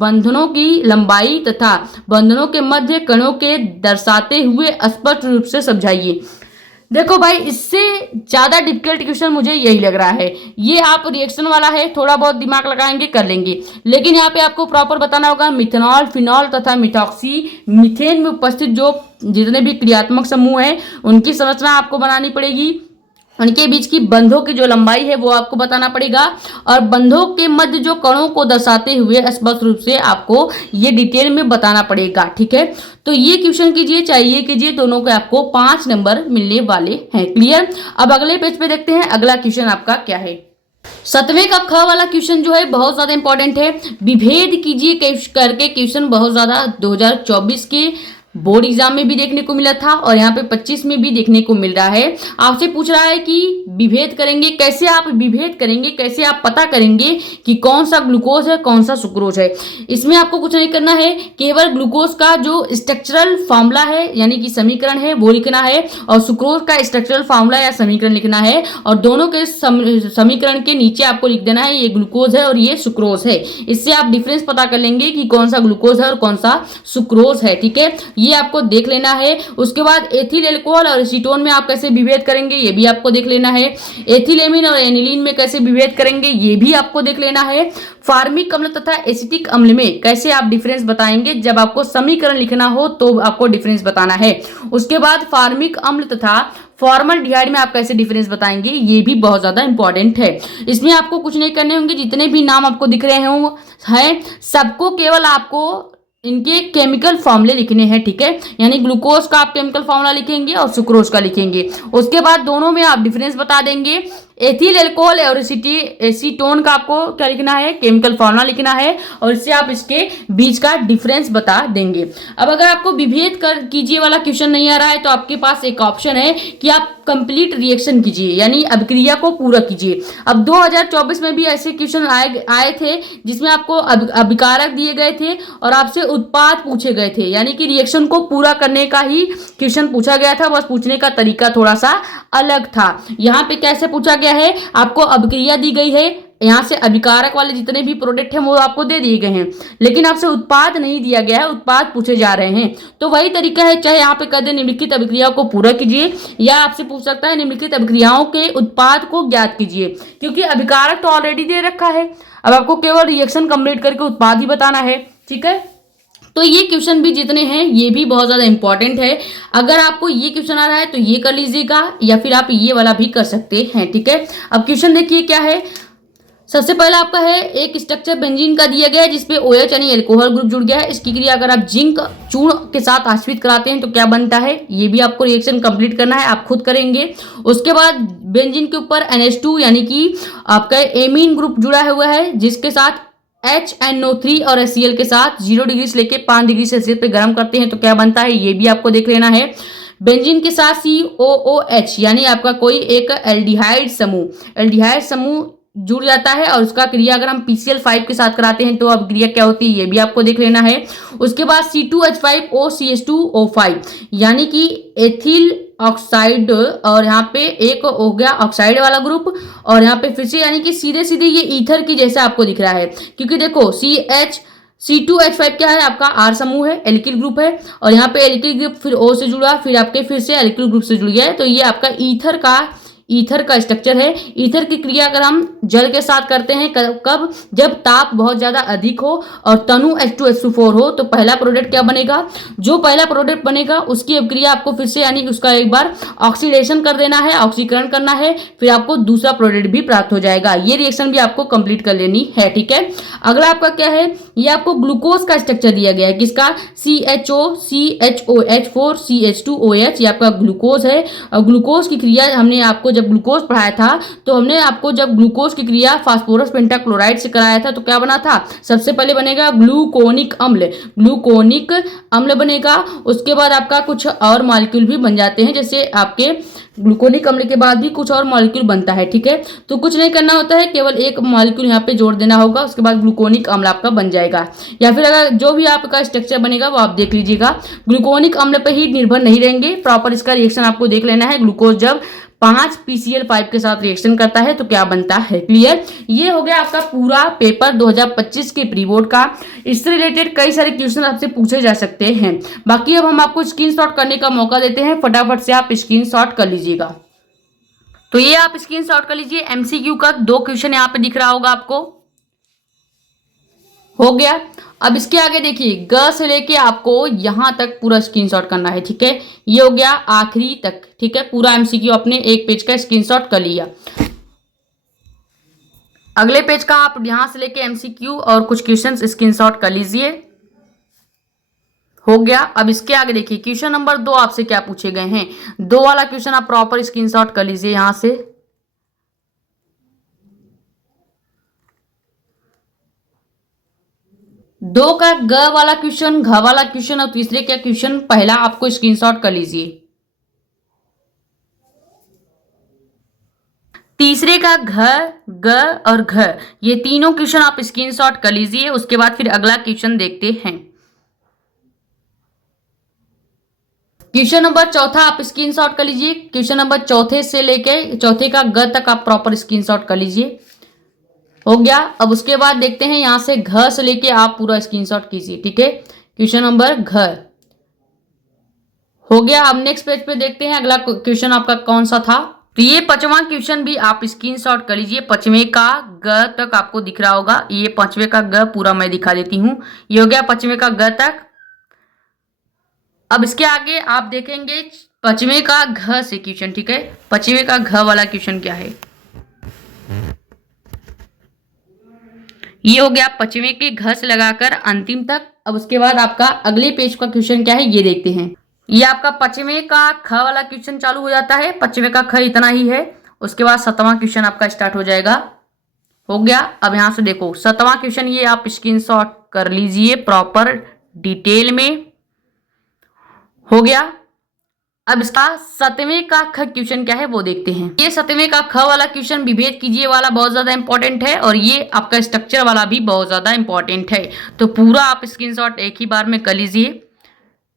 बंधनों की लंबाई तथा बंधनों के मध्य कणों के दर्शाते हुए स्पष्ट रूप से समझाइए। देखो भाई, इससे ज्यादा डिफिकल्ट क्वेश्चन मुझे यही लग रहा है। ये आप रिएक्शन वाला है, थोड़ा बहुत दिमाग लगाएंगे कर लेंगे, लेकिन यहाँ पे आपको प्रॉपर बताना होगा मिथेनॉल, फिनॉल तथा मिथॉक्सी मीथेन में उपस्थित जो जितने भी क्रियात्मक समूह हैं उनकी संरचना आपको बनानी पड़ेगी, उनके बीच की बंधों की जो लंबाई है वो आपको बताना पड़ेगा, और बंधों के मध्य जो कणों को दर्शाते हुए स्पष्ट रूप से आपको ये डिटेल में बताना पड़ेगा। ठीक है, तो ये क्वेश्चन कीजिए चाहे ये कीजिए, दोनों के आपको 5 नंबर मिलने वाले हैं। क्लियर। अब अगले पेज पे देखते हैं अगला क्वेश्चन आपका क्या है। 7वें का ख वाला क्वेश्चन जो है बहुत ज्यादा इंपॉर्टेंट है। विभेद कीजिए करके क्वेश्चन बहुत ज्यादा 2024 के बोर्ड एग्जाम में भी देखने को मिला था और यहाँ पे 25 में भी देखने को मिल रहा है। आपसे पूछ रहा है कि विभेद करेंगे कैसे, आप विभेद करेंगे कैसे, आप पता करेंगे कि कौन सा ग्लूकोज है कौन सा सुक्रोज है। इसमें आपको कुछ नहीं करना है, केवल ग्लूकोज का जो स्ट्रक्चरल फॉर्मूला है यानी कि समीकरण है वो लिखना है, और सुक्रोज का स्ट्रक्चरल फॉर्मूला या समीकरण लिखना है, और दोनों के समीकरण के नीचे आपको लिख देना है ये ग्लूकोज है और ये सुक्रोज है। इससे आप डिफरेंस पता कर लेंगे कि कौन सा ग्लूकोज है और कौन सा सुक्रोज है। ठीक है, ये आपको देख लेना है। उसके बाद एथिल एल्कोहल और एसीटोन में आप कैसे विभेद करेंगे ये भी आपको देख लेना है। एथिलेमिन और एनिलीन में कैसे विभेद करेंगे ये भी आपको देख लेना है। फार्मिक अम्ल तथा एसिटिक अम्ल में कैसे आप डिफरेंस बताएंगे, जब आपको समीकरण लिखना हो तो आपको डिफरेंस बताना है। उसके बाद फार्मिक अम्ल तथा फॉर्मल्डिहाइड में आप कैसे डिफरेंस बताएंगे ये भी बहुत ज्यादा इंपॉर्टेंट है। इसमें आपको कुछ नहीं करने होंगे, जितने भी नाम आपको दिख रहे हैं सबको केवल आपको इनके केमिकल फॉर्मूले लिखने हैं, ठीक है। यानी ग्लूकोज का आप केमिकल फॉर्मूला लिखेंगे और सुक्रोज का लिखेंगे। उसके बाद दोनों में आप डिफरेंस बता देंगे। एथिल एल्कोहल और एसीटोन का आपको क्या लिखना है, केमिकल फॉर्मूला लिखना है, और इससे आप इसके बीच का डिफरेंस बता देंगे। अब अगर आपको विभेद कर कीजिए वाला क्वेश्चन नहीं आ रहा है तो आपके पास एक ऑप्शन है कि आप कंप्लीट रिएक्शन कीजिए, यानी अभिक्रिया को पूरा कीजिए। अब 2024 में भी ऐसे क्वेश्चन आए थे जिसमें आपको अभिकारक दिए गए थे और आपसे उत्पाद पूछे गए थे, यानी कि रिएक्शन को पूरा करने का ही क्वेश्चन पूछा गया था, बस पूछने का तरीका थोड़ा सा अलग था। यहाँ पे कैसे पूछा गया है, आपको अभिक्रिया दी गई है, यहाँ से अभिकारक वाले जितने भी प्रोडक्ट हैं वो आपको दे दिए गए हैं, लेकिन आपसे उत्पाद नहीं दिया गया है, उत्पाद पूछे जा रहे हैं। तो वही तरीका है, चाहे यहाँ पे कह दे निम्नलिखित अभिक्रियाओं को पूरा कीजिए, या आपसे पूछ सकता है निम्नलिखित अभिक्रियाओं के उत्पाद को ज्ञात कीजिए, क्योंकि अभिकारक तो ऑलरेडी दे रखा है। अब आपको केवल रिएक्शन कंप्लीट करके उत्पाद ही बताना है, ठीक है। तो ये क्वेश्चन भी जितने हैं ये भी बहुत ज़्यादा इंपॉर्टेंट है। अगर आपको ये क्वेश्चन आ रहा है तो ये कर लीजिएगा, या फिर आप ये वाला भी कर सकते हैं, ठीक है। अब क्वेश्चन देखिए क्या है। सबसे पहला आपका है एक स्ट्रक्चर बेंजीन का दिया गया है जिसपे OH यानी एल्कोहल ग्रुप जुड़ गया है। इसकी क्रिया अगर आप जिंक चूर्ण के साथ आश्रित कराते हैं तो क्या बनता है, ये भी आपको रिएक्शन कंप्लीट करना है, आप खुद करेंगे। उसके बाद बेंजीन के ऊपर NH2 यानी कि आपका एमीन ग्रुप जुड़ा हुआ है, जिसके साथ HNO3 और HCl के साथ 0 डिग्री से लेकर 5 डिग्री सेल्सियस पे गर्म करते हैं तो क्या बनता है, ये भी आपको देख लेना है। बेंजीन के साथ COOH यानी आपका कोई एक एल्डिहाइड समूह जुड़ जाता है, और उसका क्रिया अगर हम PCl5 के साथ कराते हैं तो अब क्रिया क्या होती है ये भी आपको देख लेना है। उसके बाद C2H5OCH2O5 यानी कि एथिल ऑक्साइड, और यहाँ पे एक हो गया ऑक्साइड वाला ग्रुप, और यहाँ पे फिर से यानी कि सीधे सीधे ये ईथर की जैसा आपको दिख रहा है, क्योंकि देखो C2H5 क्या है, आपका R समूह है, एल्किल ग्रुप है, और यहाँ पे एल्किल ग्रुप फिर O से जुड़ा, फिर आपके फिर से एल्किल ग्रुप से जुड़ गया है, तो ये आपका ईथर का स्ट्रक्चर है। ईथर की क्रिया अगर हम जल के साथ करते हैं कब, जब ताप बहुत ज्यादा अधिक हो और तनु H2SO4 हो, तो पहला प्रोडक्ट क्या बनेगा, जो पहला प्रोडक्ट बनेगा उसकी अभिक्रिया आपको फिर से यानी उसका एक बार ऑक्सीडेशन कर देना है, ऑक्सीकरण करना है, फिर आपको दूसरा प्रोडक्ट भी प्राप्त हो जाएगा। ये रिएक्शन भी आपको कंप्लीट कर लेनी है, ठीक है। अगला आपका क्या है, ये आपको ग्लूकोज का स्ट्रक्चर दिया गया है, किसका, CHOCH4CH2OH, ये आपका ग्लूकोज है। और ग्लूकोज की क्रिया हमने आपको जब ग्लूकोज पढ़ाया था तो हमने आपको जब ग्लूकोज की क्रिया फास्फोरस पेंटाक्लोराइड से कराया था तो क्या बना था, सबसे पहले बनेगा ग्लूकोनिक अम्ल बनेगा। उसके बाद आपका कुछ और मॉलिक्यूल भी बन जाते हैं, जैसे आपके ग्लूकोनिक अम्ल के बाद भी कुछ और मॉलिक्यूल बनता है, ठीक है। तो कुछ नहीं करना होता है, केवल एक मॉलिक्यूल यहाँ पे जोड़ देना होगा, उसके बाद ग्लूकोनिक अम्ल आपका बन जाएगा। या फिर अगर जो भी आपका स्ट्रक्चर बनेगा वो आप देख लीजिएगा, ग्लूकोनिक अम्ल पे ही निर्भर नहीं रहेंगे, प्रॉपर इसका रिएक्शन आपको देख लेना है। ग्लूकोज जब 5 PCl5 के साथ रिएक्शन करता है तो क्या बनता है, क्लियर। ये हो गया आपका पूरा पेपर 2025 के प्री बोर्ड का। इससे रिलेटेड कई सारे क्वेश्चन आपसे पूछे जा सकते हैं। बाकी अब हम आपको स्क्रीनशॉट करने का मौका देते हैं, फटाफट से आप स्क्रीनशॉट कर लीजिएगा। तो ये आप स्क्रीनशॉट कर लीजिए, MCQ का 2 क्वेश्चन यहाँ पे दिख रहा होगा आपको, हो गया। अब इसके आगे देखिए, ग से लेके आपको यहां तक पूरा स्क्रीनशॉट करना है, ठीक है। ये हो गया आखिरी तक, ठीक है। पूरा MCQ अपने एक पेज का स्क्रीनशॉट कर लिया। अगले पेज का आप यहां से लेके MCQ और कुछ क्वेश्चंस स्क्रीनशॉट कर लीजिए, हो गया। अब इसके आगे देखिए, क्वेश्चन नंबर 2 आपसे क्या पूछे गए हैं, 2 वाला क्वेश्चन आप प्रॉपर स्क्रीनशॉट कर लीजिए यहां से। 2 का ग वाला क्वेश्चन, घ वाला क्वेश्चन और तीसरे का क्वेश्चन पहला आपको स्क्रीनशॉट कर लीजिए। तीसरे का घ, ग और घ, ये तीनों क्वेश्चन आप स्क्रीनशॉट कर लीजिए। उसके बाद फिर अगला क्वेश्चन देखते हैं। क्वेश्चन नंबर 4 आप स्क्रीनशॉट कर लीजिए। क्वेश्चन नंबर 4 से लेके चौथे का ग तक आप प्रॉपर स्क्रीनशॉट कर लीजिए, हो गया। अब उसके बाद देखते हैं यहां से घ से लेके आप पूरा स्क्रीनशॉट कीजिए, ठीक है। क्वेश्चन नंबर घ, हो गया। अब नेक्स्ट पेज पे देखते हैं अगला क्वेश्चन आपका कौन सा था। तो ये 5वां क्वेश्चन भी आप स्क्रीनशॉट कर लीजिए। 5वें का ग तक आपको दिख रहा होगा। ये 5वें का ग पूरा मैं दिखा देती हूँ। ये हो गया 5वें का ग तक। अब इसके आगे आप देखेंगे 5वें का घ से क्वेश्चन, ठीक है। 5वें का घ वाला क्वेश्चन क्या है, ये हो गया 5वें के घ से लगाकर अंतिम तक। अब उसके बाद आपका अगले पेज का क्वेश्चन क्या है ये देखते हैं। ये आपका 5वें का ख वाला क्वेश्चन चालू हो जाता है। 5वें का ख इतना ही है। उसके बाद 7वां क्वेश्चन आपका स्टार्ट हो जाएगा। हो गया। अब यहां से देखो 7वां क्वेश्चन ये आप स्क्रीनशॉट कर लीजिए प्रॉपर डिटेल में। हो गया। अब इसका 7वें का ख क्वेश्चन क्या है वो देखते हैं। ये 7वें का ख वाला क्वेश्चन विभेद कीजिए वाला बहुत ज्यादा इंपॉर्टेंट है और ये आपका स्ट्रक्चर वाला भी बहुत ज्यादा इंपॉर्टेंट है। तो पूरा आप स्क्रीनशॉट एक ही बार में कर लीजिए।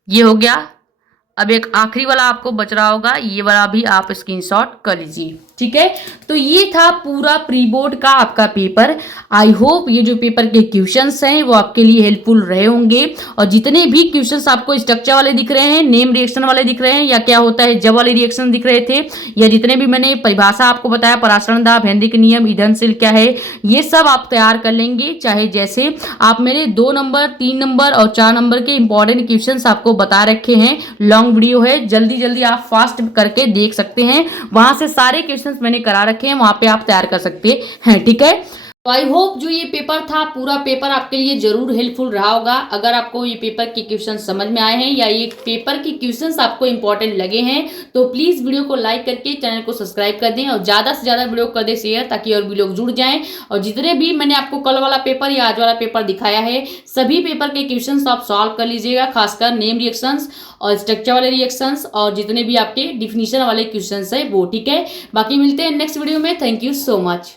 ये हो गया। अब एक आखिरी वाला आपको बच रहा होगा, ये वाला भी आप स्क्रीनशॉट कर लीजिए, ठीक है। तो ये था पूरा प्री बोर्ड का आपका पेपर। आई होप ये जो पेपर के क्वेश्चंस हैं वो आपके लिए हेल्पफुल रहे होंगे। और जितने भी क्वेश्चंस आपको स्ट्रक्चर वाले दिख रहे हैं, नेम रिएक्शन वाले दिख रहे हैं, या क्या होता है जब वाले रिएक्शन दिख रहे थे, या जितने भी मैंने परिभाषा आपको बताया, परासरण दाब, हेनरी नियम, ईंधनशील क्या है, ये सब आप तैयार कर लेंगे। चाहे जैसे आप मेरे 2 नंबर, 3 नंबर और 4 नंबर के इंपॉर्टेंट क्वेश्चंस आपको बता रखे हैं। लॉन्ग वीडियो है, जल्दी जल्दी आप फास्ट करके देख सकते हैं। वहां से सारे क्वेश्चंस मैंने करा रखे हैं, वहां पे आप तैयार कर सकते हैं, ठीक है। तो आई होप जो ये पेपर था पूरा पेपर आपके लिए जरूर हेल्पफुल रहा होगा। अगर आपको ये पेपर के क्वेश्चन समझ में आए हैं या ये पेपर के क्वेश्चंस आपको इंपॉर्टेंट लगे हैं तो प्लीज वीडियो को लाइक करके चैनल को सब्सक्राइब कर दें और ज्यादा से ज्यादा वीडियो कर दें शेयर, ताकि और भी लोग जुड़ जाएं। और जितने भी मैंने आपको कल वाला पेपर या आज वाला पेपर दिखाया है सभी पेपर के क्वेश्चन आप सॉल्व कर लीजिएगा, खासकर नेम रिएक्शंस और स्ट्रक्चर वाले रिएक्शंस और जितने भी आपके डिफिनीशन वाले क्वेश्चन है वो, ठीक है। बाकी मिलते हैं नेक्स्ट वीडियो में। Thank you so much.